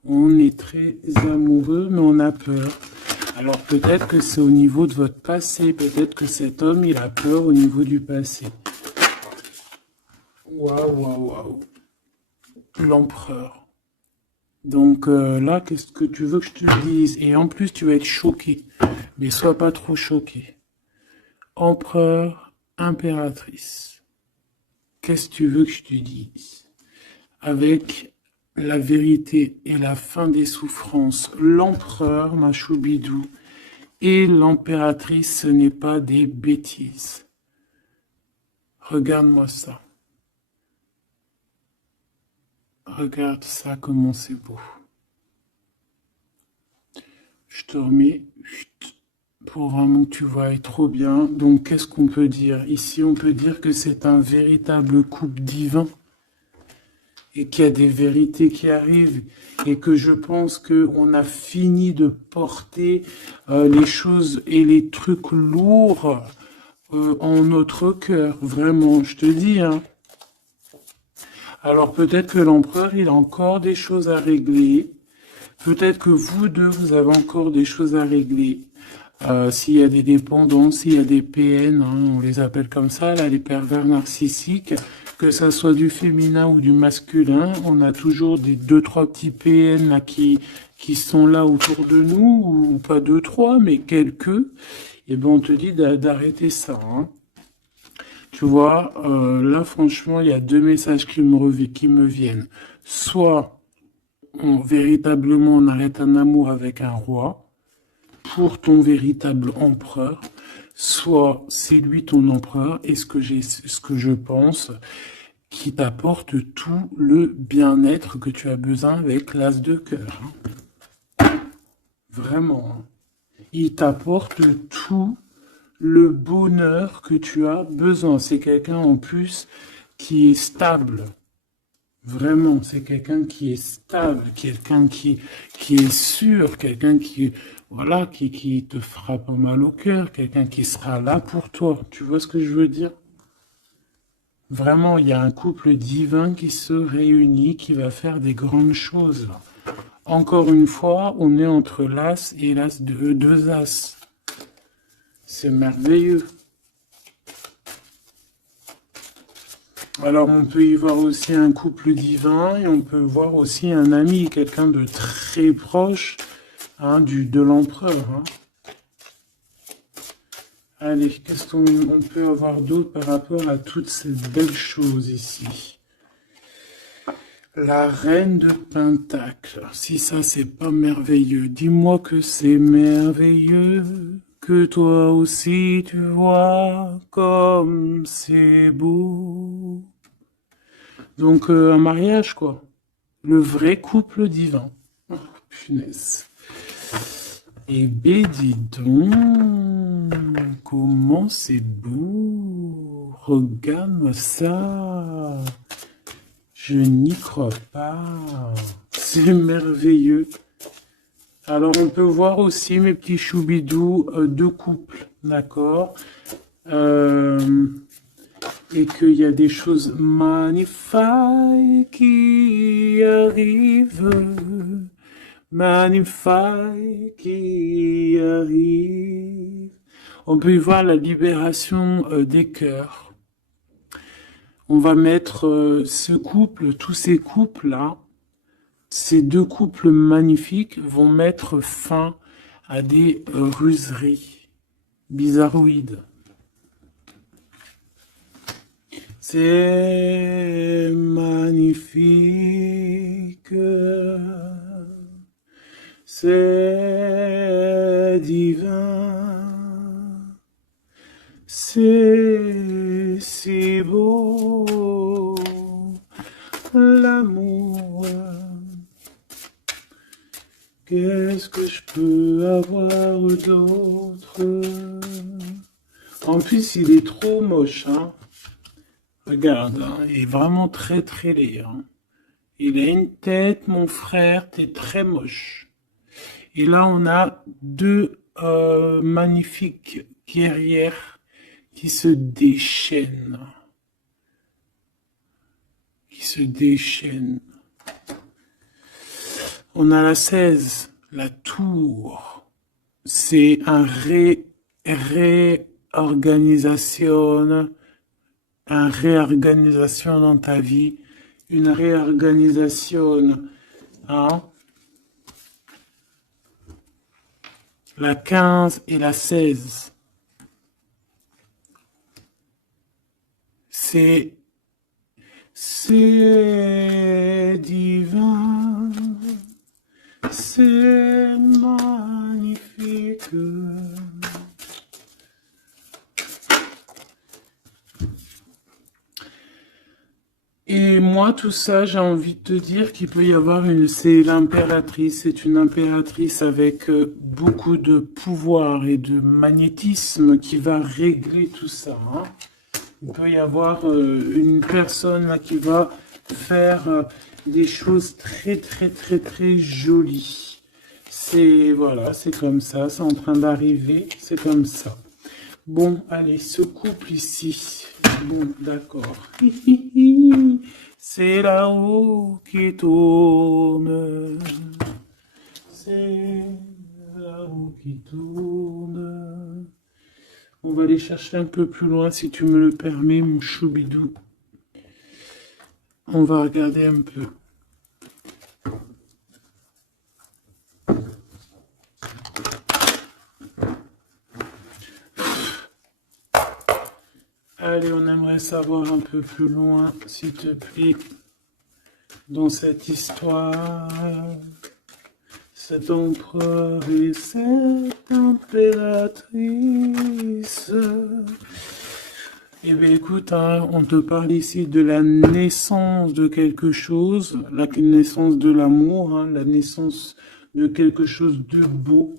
On est très amoureux, mais on a peur. Alors peut-être que c'est au niveau de votre passé. Peut-être que cet homme, il a peur au niveau du passé. Waouh. L'empereur. Donc là, qu'est-ce que tu veux que je te dise? Et en plus, tu vas être choqué. Mais sois pas trop choqué. Empereur, impératrice. Qu'est-ce que tu veux que je te dise? Avec la vérité et la fin des souffrances, l'empereur, ma choubidou, et l'impératrice, ce n'est pas des bêtises. Regarde-moi ça. Regarde ça, comment c'est beau. Je te remets pour vraiment que tu vois trop bien. Donc, qu'est-ce qu'on peut dire? Ici, on peut dire que c'est un véritable couple divin et qu'il y a des vérités qui arrivent et que je pense qu'on a fini de porter les choses et les trucs lourds en notre cœur. Vraiment, je te dis, hein. Alors peut-être que l'empereur, il a encore des choses à régler. Peut-être que vous deux, vous avez encore des choses à régler. S'il y a des dépendances, s'il y a des PN, hein, on les appelle comme ça, là, les pervers narcissiques, que ça soit du féminin ou du masculin, on a toujours des deux, trois petits PN là, qui sont là autour de nous, ou pas deux, trois, mais quelques, et ben on te dit d'arrêter ça. Hein. Tu vois, là franchement, il y a deux messages qui me viennent. Soit véritablement on arrête un amour avec un roi, pour ton véritable empereur, soit c'est lui ton empereur, et ce que je pense, qui t'apporte tout le bien-être que tu as besoin avec l'as de cœur. Vraiment. Hein. Il t'apporte tout le bonheur que tu as besoin. C'est quelqu'un en plus qui est stable. Vraiment, c'est quelqu'un qui est stable, quelqu'un qui est sûr, quelqu'un qui, voilà, qui te fera pas mal au cœur, quelqu'un qui sera là pour toi. Tu vois ce que je veux dire? Vraiment, il y a un couple divin qui se réunit, qui va faire des grandes choses. Encore une fois, on est entre l'as et l'as de deux as. C'est merveilleux. Alors, on peut y voir aussi un couple divin et on peut voir aussi un ami, quelqu'un de très proche hein, de l'empereur. Hein. Allez, qu'est-ce qu'on peut avoir d'autre par rapport à toutes ces belles choses ici? La reine de Pentacle. Si ça, c'est pas merveilleux, dis-moi que c'est merveilleux. Que toi aussi tu vois comme c'est beau. Donc un mariage quoi. Le vrai couple divin. Oh, punaise. Eh ben dis donc, comment c'est beau. Regarde-moi ça. Je n'y crois pas. C'est merveilleux. Alors, on peut voir aussi, mes petits choubidous, deux couples, d'accord et qu'il y a des choses magnifiques qui arrivent. Magnifiques qui arrivent. On peut y voir la libération des cœurs. On va mettre ce couple, tous ces couples-là, ces deux couples magnifiques vont mettre fin à des ruseries bizarroïdes. C'est magnifique, c'est divin, c'est si beau, l'amour. Qu'est-ce que je peux avoir d'autre? En plus, il est trop moche, hein. Regarde, hein, il est vraiment très très laid. Hein. Il a une tête, mon frère, t'es très moche. Et là, on a deux magnifiques guerrières qui se déchaînent. On a la 16, la tour. C'est un réorganisation dans ta vie, une réorganisation, hein? La 15 et la 16. C'est divin, c'est magnifique. Et moi, tout ça, j'ai envie de te dire qu'il peut y avoir c'est l'impératrice, c'est une impératrice avec beaucoup de pouvoir et de magnétisme qui va régler tout ça. Hein. Il peut y avoir une personne là, qui va faire des choses très, très, très, très jolies. Voilà, c'est comme ça, c'est en train d'arriver, c'est comme ça. Bon, allez, ce couple ici. Bon, d'accord. C'est là-haut qui tourne. C'est la roue qui tourne. On va aller chercher un peu plus loin, si tu me le permets, mon choubidou. On va regarder un peu. Allez, on aimerait savoir un peu plus loin, s'il te plaît, dans cette histoire. Cet empereur et cette impératrice. Eh bien, écoute, hein, on te parle ici de la naissance de quelque chose, la naissance de l'amour, hein, la naissance de quelque chose de beau.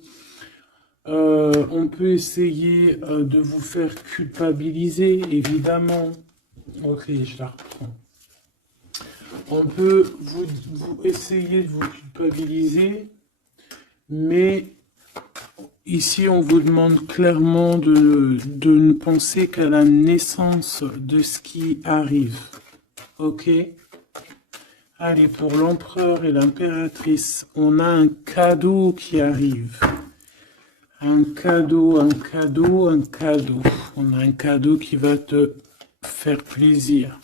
On peut essayer de vous faire culpabiliser, évidemment. Ok, je la reprends. On peut vous essayer de vous culpabiliser, mais ici on vous demande clairement de ne penser qu'à la naissance de ce qui arrive. Ok? Allez, pour l'empereur et l'impératrice, on a un cadeau qui arrive. Un cadeau, un cadeau, un cadeau. On a un cadeau qui va te faire plaisir.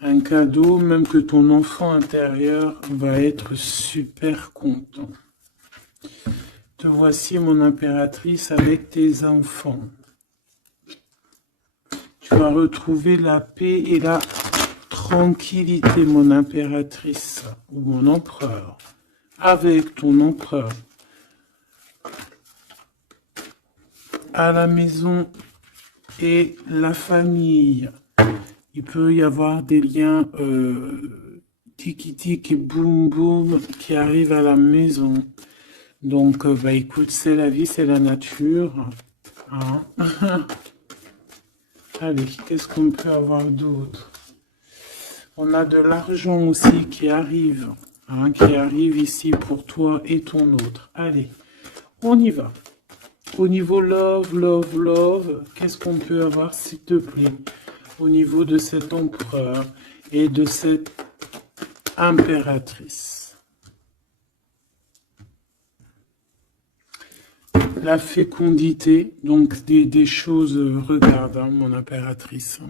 Un cadeau, même que ton enfant intérieur va être super content. Te voici, mon impératrice, avec tes enfants. Tu vas retrouver la paix et la tranquillité, mon impératrice, ou mon empereur, avec ton empereur. À la maison et la famille. Il peut y avoir des liens tiki-tic et boum-boum qui arrivent à la maison. Donc, bah écoute, c'est la vie, c'est la nature. Hein. Allez, qu'est-ce qu'on peut avoir d'autre? On a de l'argent aussi qui arrive. Hein, qui arrive ici pour toi et ton autre. Allez, on y va. Au niveau love, qu'est-ce qu'on peut avoir, s'il te plaît? Au niveau de cet empereur et de cette impératrice. La fécondité, donc des choses, regarde, hein, mon impératrice.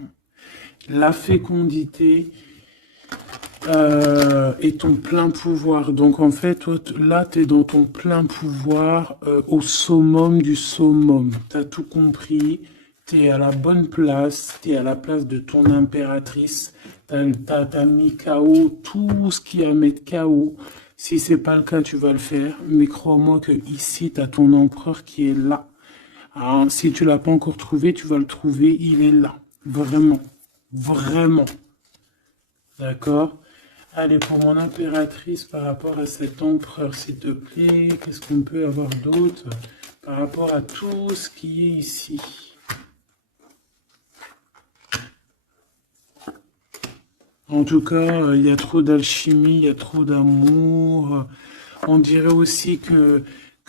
La fécondité et ton plein pouvoir. Donc en fait, toi, là, tu es dans ton plein pouvoir au summum du summum. Tu as tout compris. Tu es à la bonne place, tu es à la place de ton impératrice, t'as mis KO tout ce qui est à mettre KO. Si c'est pas le cas, tu vas le faire, mais crois-moi que ici, tu as ton empereur qui est là. Alors, si tu l'as pas encore trouvé, tu vas le trouver, il est là. Vraiment. Vraiment. D'accord? Allez, pour mon impératrice, par rapport à cet empereur, s'il te plaît, qu'est-ce qu'on peut avoir d'autre par rapport à tout ce qui est ici? En tout cas, il y a trop d'alchimie, il y a trop d'amour. On dirait aussi que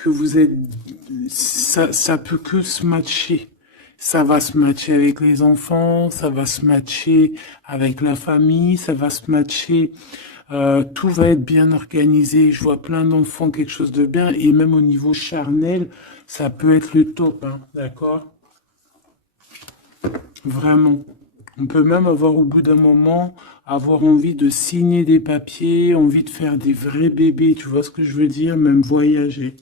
vous êtes... Ça peut que se matcher. Ça va se matcher avec les enfants, ça va se matcher avec la famille, ça va se matcher... tout va être bien organisé. Je vois plein d'enfants, quelque chose de bien. Et même au niveau charnel, ça peut être le top, hein, d'accord? Vraiment. On peut même avoir au bout d'un moment, avoir envie de signer des papiers, envie de faire des vrais bébés, tu vois ce que je veux dire, même voyager.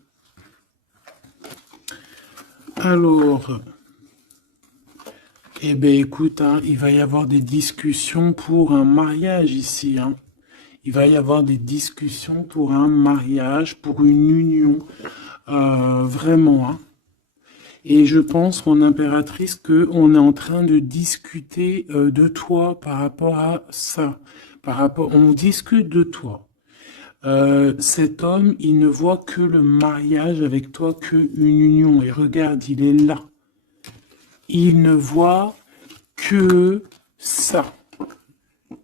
Alors, eh bien écoute, hein, il va y avoir des discussions pour un mariage ici. Hein. Il va y avoir des discussions pour un mariage, pour une union, vraiment. Hein. Et je pense, mon impératrice, qu'on est en train de discuter de toi par rapport à ça. On discute de toi. Cet homme, il ne voit que le mariage avec toi, qu'une union. Et regarde, il est là. Il ne voit que ça.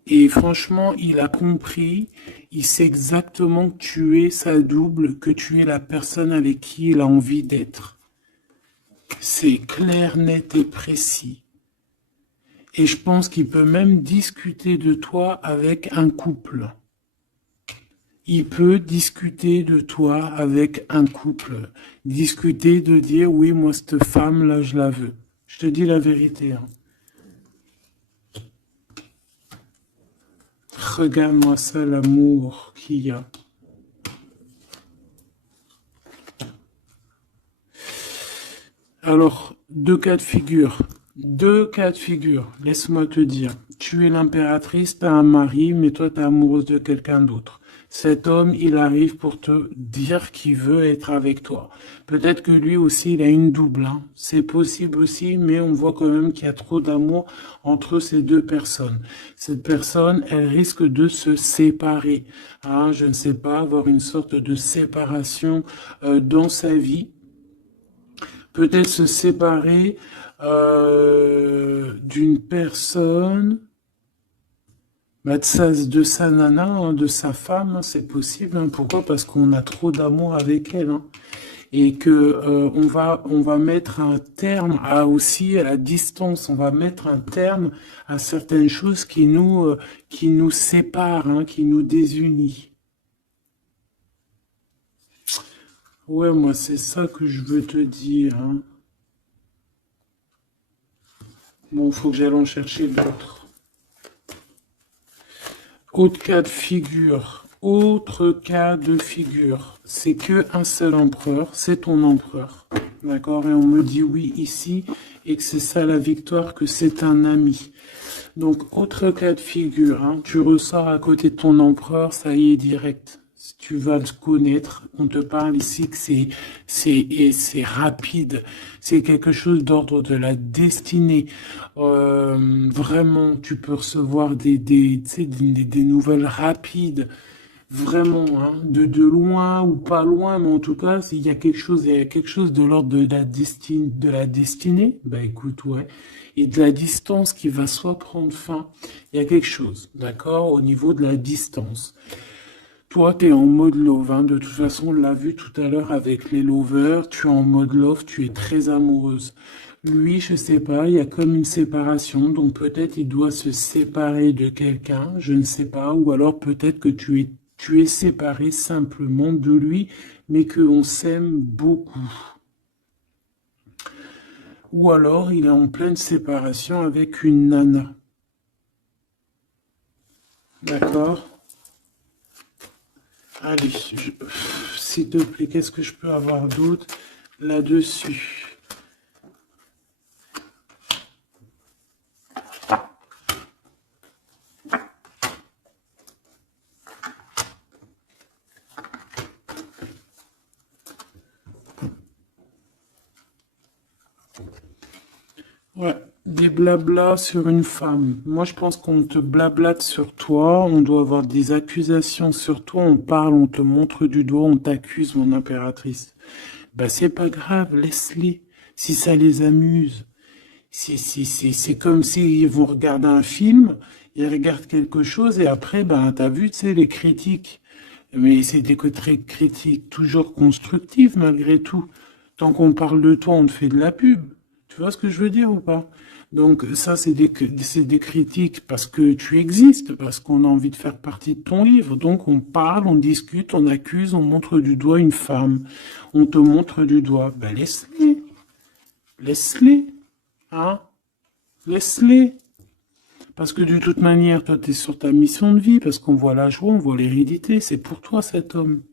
Et franchement, il a compris, il sait exactement que tu es sa double, que tu es la personne avec qui il a envie d'être. C'est clair, net et précis. Et je pense qu'il peut même discuter de toi avec un couple. il peut discuter de toi avec un couple. Discuter de dire, oui, moi, cette femme-là, je la veux. Je te dis la vérité, hein. Regarde-moi ça, l'amour qu'il y a. Alors, deux cas de figure. Deux cas de figure. Laisse-moi te dire. Tu es l'impératrice, t'as un mari, mais toi, t'es amoureuse de quelqu'un d'autre. Cet homme, il arrive pour te dire qu'il veut être avec toi. Peut-être que lui aussi, il a une double, hein. C'est possible aussi, mais on voit quand même qu'il y a trop d'amour entre ces deux personnes. Cette personne, elle risque de se séparer. Hein, je ne sais pas, avoir une sorte de séparation dans sa vie. Peut-être se séparer d'une personne, bah, de sa nana, hein, de sa femme, hein, c'est possible. Hein. Pourquoi? Parce qu'on a trop d'amour avec elle. Hein. Et que on va mettre un terme à aussi à la distance. On va mettre un terme à certaines choses qui nous séparent, hein, qui nous désunissent. Ouais, moi, c'est ça que je veux te dire. Hein. Bon, faut que j'aille en chercher d'autres. Autre cas de figure, c'est que un seul empereur, c'est ton empereur, d'accord? Et on me dit oui ici, et que c'est ça la victoire, que c'est un ami. Donc, autre cas de figure, hein, tu ressors à côté de ton empereur, ça y est direct. Si tu vas le connaître, on te parle ici que c'est rapide, c'est quelque chose d'ordre de la destinée. Vraiment, tu peux recevoir tu sais, des nouvelles rapides, vraiment, hein, de loin ou pas loin, mais en tout cas, il y a quelque chose de l'ordre de la destinée, bah écoute, ouais, et de la distance qui va soit prendre fin, il y a quelque chose, d'accord, au niveau de la distance. Toi, tu es en mode love, hein. De toute façon, on l'a vu tout à l'heure avec les lovers, tu es en mode love, tu es très amoureuse. Lui, je sais pas, il y a comme une séparation, donc peut-être il doit se séparer de quelqu'un, je ne sais pas, ou alors peut-être que tu es séparé simplement de lui, mais qu'on s'aime beaucoup. Ou alors il est en pleine séparation avec une nana. D'accord? Allez, s'il te plaît, qu'est-ce que je peux avoir d'autre là-dessus? Ouais, des blablas sur une femme. Moi, je pense qu'on te blablate sur toi, on doit avoir des accusations sur toi, on parle, on te montre du doigt, on t'accuse, mon impératrice. Bah, c'est pas grave, laisse-les. Si ça les amuse. C'est comme s'ils vont regarder un film, ils regardent quelque chose et après, ben, t'as vu, tu sais, les critiques. Mais c'est des critiques toujours constructives malgré tout. Tant qu'on parle de toi, on te fait de la pub. Tu vois ce que je veux dire ou pas? Donc ça, c'est des critiques parce que tu existes, parce qu'on a envie de faire partie de ton livre. Donc on parle, on discute, on accuse, on montre du doigt une femme. On te montre du doigt. Ben laisse-les. Laisse-les. Hein? Laisse-les. Parce que de toute manière, toi, tu es sur ta mission de vie, parce qu'on voit la joie, on voit l'hérédité. C'est pour toi cet homme.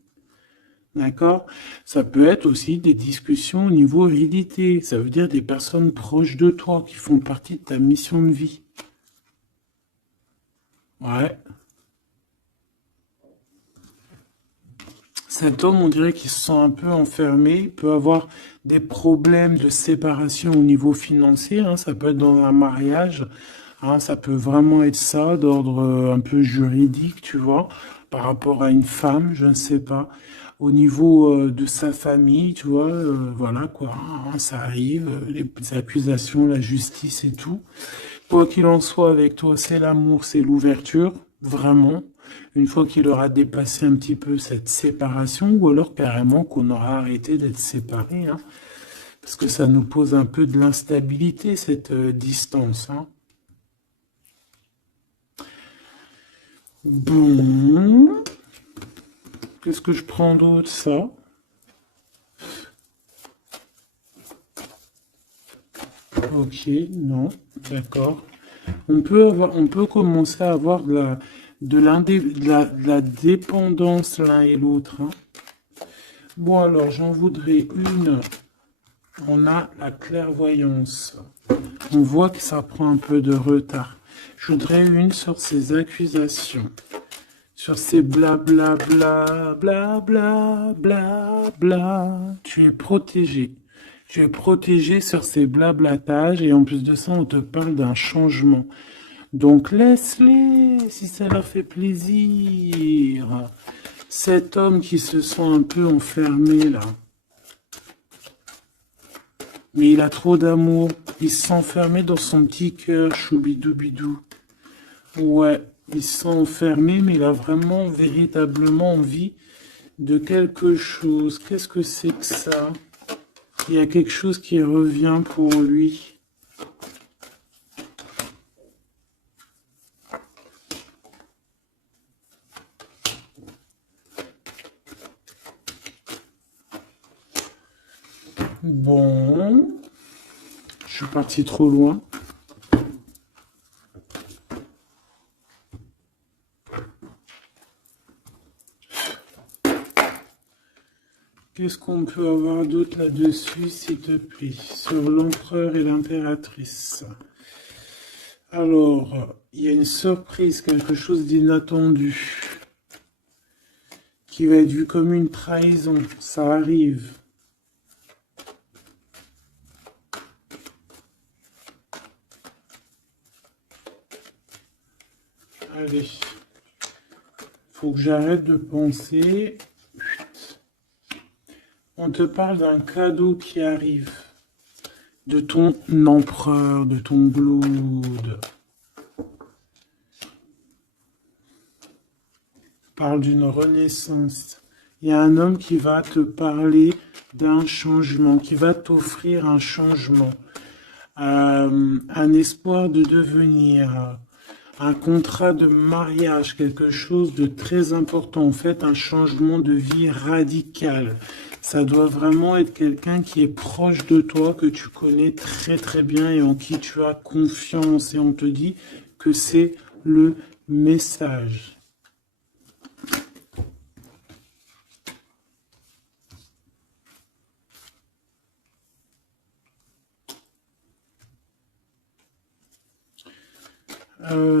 D'accord? Ça peut être aussi des discussions au niveau hérédité. Ça veut dire des personnes proches de toi qui font partie de ta mission de vie. Ouais. Cet homme, on dirait qu'il se sent un peu enfermé. Il peut avoir des problèmes de séparation au niveau financier. Hein. Ça peut être dans un mariage. Hein. Ça peut vraiment être ça, d'ordre un peu juridique, tu vois, par rapport à une femme, je ne sais pas. Au niveau de sa famille, tu vois, voilà quoi. Hein, ça arrive, les accusations, la justice et tout. Quoi qu'il en soit avec toi, c'est l'amour, c'est l'ouverture, vraiment. Une fois qu'il aura dépassé un petit peu cette séparation, ou alors carrément qu'on aura arrêté d'être séparés, hein, parce que ça nous pose un peu de l'instabilité, cette distance. Hein. Bon, Qu'est-ce que je prends d'autre? Ça. Ok, non, d'accord. On peut commencer à avoir de la dépendance l'un et l'autre, hein. Bon, alors, j'en voudrais une. On a la clairvoyance. On voit que ça prend un peu de retard. Je voudrais une sur ces accusations. Sur ces blabla, bla, bla, bla, bla, bla. Tu es protégé. Tu es protégé sur ces blablatages et en plus de ça, on te parle d'un changement. Donc laisse-les si ça leur fait plaisir. Cet homme qui se sent un peu enfermé là. Mais il a trop d'amour. Il se sent enfermé dans son petit cœur, choubidoubidou. Ouais, il se sent enfermé, mais il a vraiment, véritablement envie de quelque chose. Qu'est-ce que c'est que ça? Il y a quelque chose qui revient pour lui. Bon, je suis parti trop loin. Qu'est-ce qu'on peut avoir d'autre là-dessus, s'il te plaît, sur l'empereur et l'impératrice? Alors, il y a une surprise, quelque chose d'inattendu, qui va être vu comme une trahison. Ça arrive. Allez, faut que j'arrête de penser. On te parle d'un cadeau qui arrive, de ton empereur, de ton Glaude. Parle d'une renaissance. Il y a un homme qui va te parler d'un changement, qui va t'offrir un changement, un espoir de devenir, un contrat de mariage, quelque chose de très important, en fait, un changement de vie radical. Ça doit vraiment être quelqu'un qui est proche de toi, que tu connais très très bien et en qui tu as confiance. Et on te dit que c'est le message.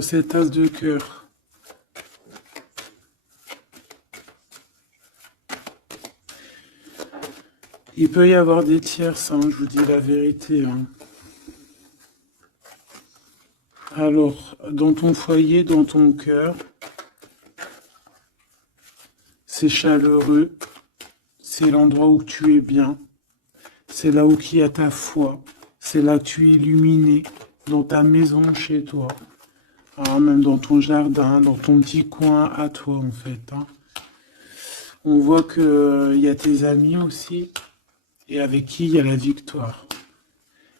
Cette as de cœur. Il peut y avoir des tierces, hein, je vous dis la vérité, hein. Alors, dans ton foyer, dans ton cœur, c'est chaleureux, c'est l'endroit où tu es bien, c'est là où il y a ta foi, c'est là que tu es illuminé, dans ta maison, chez toi, hein, même dans ton jardin, dans ton petit coin à toi, en fait, hein. On voit qu'il y a tes amis aussi, et avec qui il y a la victoire.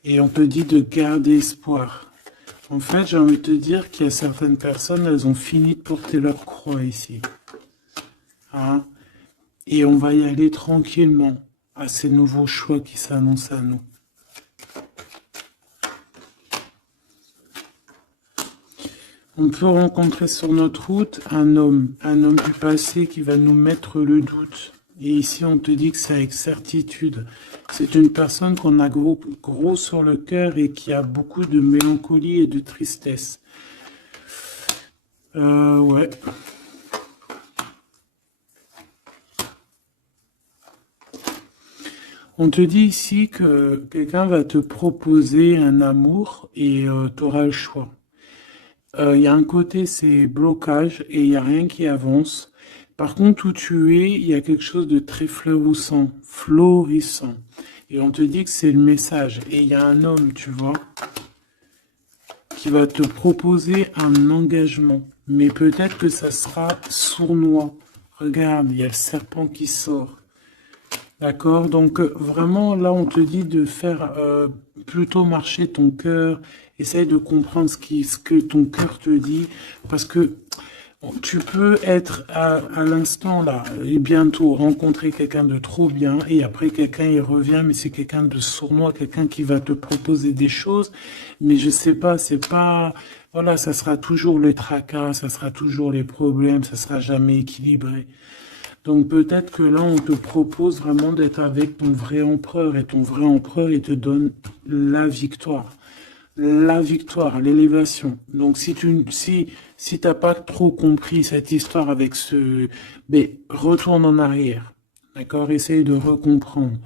Et on te dit de garder espoir. En fait, j'ai envie de te dire qu'il y a certaines personnes, elles ont fini de porter leur croix ici, hein. Et on va y aller tranquillement à ces nouveaux choix qui s'annoncent à nous. On peut rencontrer sur notre route un homme du passé qui va nous mettre le doute. Et ici, on te dit que c'est avec certitude. C'est une personne qu'on a gros sur le cœur et qui a beaucoup de mélancolie et de tristesse. Ouais. On te dit ici que quelqu'un va te proposer un amour et tu auras le choix. Il y a un côté, c'est blocage et il n'y a rien qui avance. Par contre, où tu es, il y a quelque chose de très florissant. Et on te dit que c'est le message. Et il y a un homme, tu vois, qui va te proposer un engagement. Mais peut-être que ça sera sournois. Regarde, il y a le serpent qui sort. D'accord? Donc vraiment, là, on te dit de faire plutôt marcher ton cœur. Essaye de comprendre ce que ton cœur te dit. Parce que Tu peux être à l'instant là et bientôt rencontrer quelqu'un de trop bien et après quelqu'un il revient mais c'est quelqu'un de sournois, quelqu'un qui va te proposer des choses mais je sais pas, c'est pas voilà, ça sera toujours les tracas, ça sera toujours les problèmes, ça sera jamais équilibré. Donc peut-être que là on te propose vraiment d'être avec ton vrai empereur et ton vrai empereur il te donne la victoire. La victoire, l'élévation. Donc si t'as pas trop compris cette histoire avec ce, ben retourne en arrière, d'accord? Essaye de recomprendre.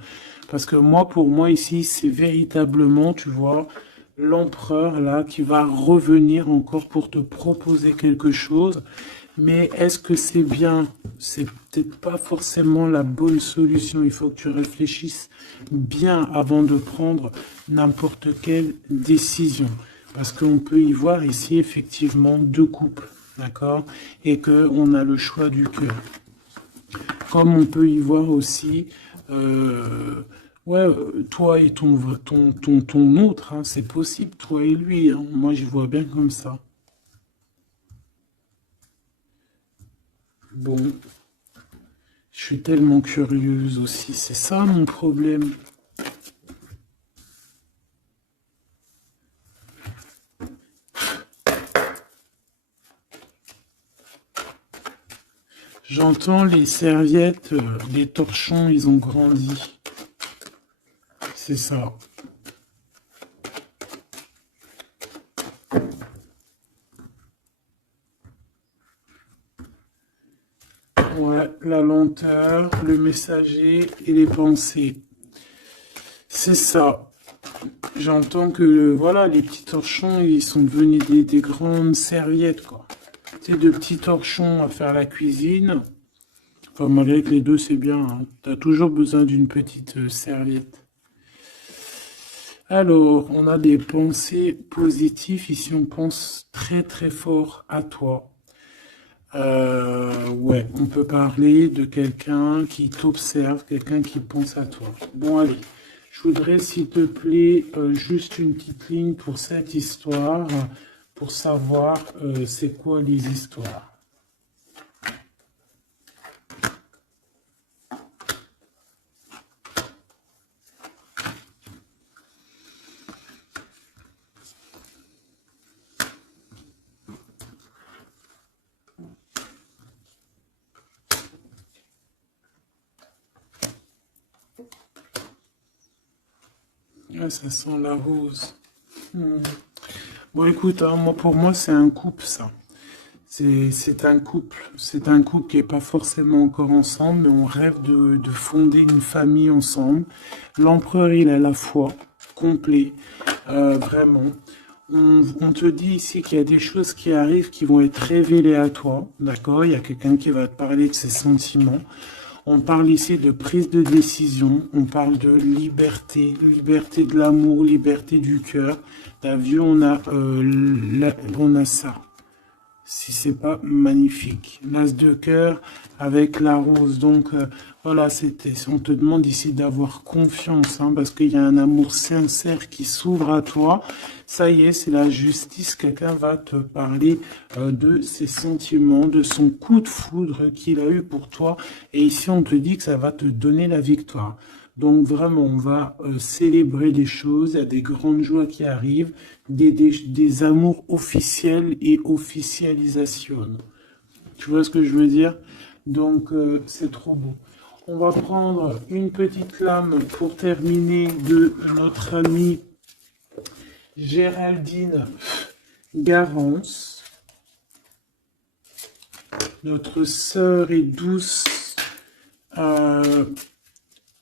Parce que moi, pour moi ici, c'est véritablement, tu vois, l'empereur là qui va revenir encore pour te proposer quelque chose. Mais est-ce que c'est bien? C'est peut-être pas forcément la bonne solution. Il faut que tu réfléchisses bien avant de prendre n'importe quelle décision. Parce qu'on peut y voir ici effectivement deux couples, d'accord? Et qu'on a le choix du cœur. Comme on peut y voir aussi, ouais, toi et ton autre, hein, c'est possible, toi et lui, hein. Moi, je vois bien comme ça. Bon, je suis tellement curieuse aussi, c'est ça mon problème. J'entends les serviettes, les torchons, ils ont grandi. C'est ça. Ouais, la lenteur, le messager et les pensées. C'est ça. J'entends que, voilà, les petits torchons, ils sont devenus des grandes serviettes, quoi. C'est de petits torchons à faire la cuisine. Enfin, malgré que les deux, c'est bien, hein. T'as toujours besoin d'une petite serviette. Alors, on a des pensées positives. Ici, on pense très très fort à toi. Ouais, on peut parler de quelqu'un qui t'observe, quelqu'un qui pense à toi. Bon, allez, je voudrais, s'il te plaît, juste une petite ligne pour cette histoire, pour savoir c'est quoi les histoires. Ah, ça sent la rose. Hmm. Bon, écoute, hein, moi, pour moi, c'est un couple, ça. C'est un couple. C'est un couple qui n'est pas forcément encore ensemble, mais on rêve de fonder une famille ensemble. L'empereur, il a la foi, complet, vraiment. On te dit ici qu'il y a des choses qui arrivent qui vont être révélées à toi, d'accord? Il y a quelqu'un qui va te parler de ses sentiments. On parle ici de prise de décision, on parle de liberté, liberté de l'amour, liberté du cœur. T'as vu, on a ça. Si c'est pas magnifique. L'as de cœur avec la rose. Donc voilà, on te demande ici d'avoir confiance, hein, parce qu'il y a un amour sincère qui s'ouvre à toi. Ça y est, c'est la justice. Quelqu'un va te parler de ses sentiments, de son coup de foudre qu'il a eu pour toi. Et ici, on te dit que ça va te donner la victoire. Donc vraiment, on va célébrer des choses, il y a des grandes joies qui arrivent, des amours officiels et officialisation. Tu vois ce que je veux dire? Donc c'est trop beau. On va prendre une petite lame pour terminer de notre amie Géraldine Garance, notre sœur et douce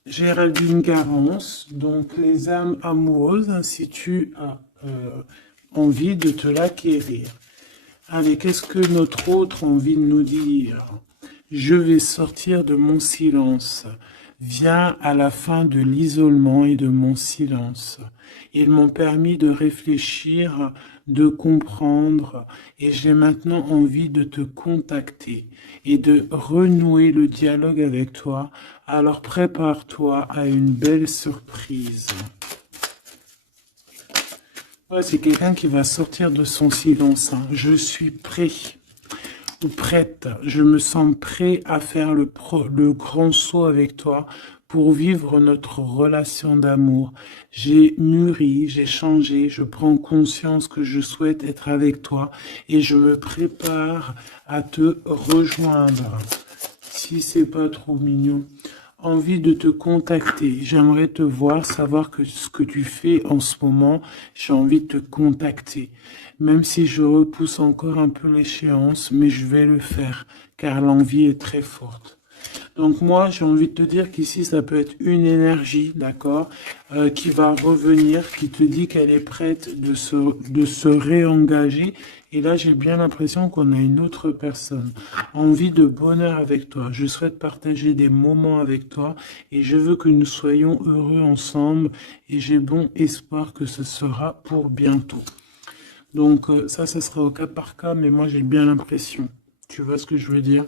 Géraldine Garance, donc les âmes amoureuses, si tu as envie de te l'acquérir. Allez, qu'est-ce que notre autre a envie de nous dire? Je vais sortir de mon silence. Viens à la fin de l'isolement et de mon silence. Ils m'ont permis de réfléchir, de comprendre, et j'ai maintenant envie de te contacter et de renouer le dialogue avec toi. Alors prépare-toi à une belle surprise. Ouais, c'est quelqu'un qui va sortir de son silence, hein. Je suis prêt. prête, je me sens prêt à faire le grand saut avec toi pour vivre notre relation d'amour. J'ai mûri, j'ai changé, je prends conscience que je souhaite être avec toi et je me prépare à te rejoindre. Si c'est pas trop mignon. Envie de te contacter. J'aimerais te voir, savoir que ce que tu fais en ce moment, j'ai envie de te contacter. Même si je repousse encore un peu l'échéance, mais je vais le faire, car l'envie est très forte. Donc moi, j'ai envie de te dire qu'ici, ça peut être une énergie, d'accord, qui va revenir, qui te dit qu'elle est prête de se réengager. Et là, j'ai bien l'impression qu'on a une autre personne. Envie de bonheur avec toi. Je souhaite partager des moments avec toi et je veux que nous soyons heureux ensemble et j'ai bon espoir que ce sera pour bientôt. Donc ça sera au cas par cas, mais moi j'ai bien l'impression. Tu vois ce que je veux dire?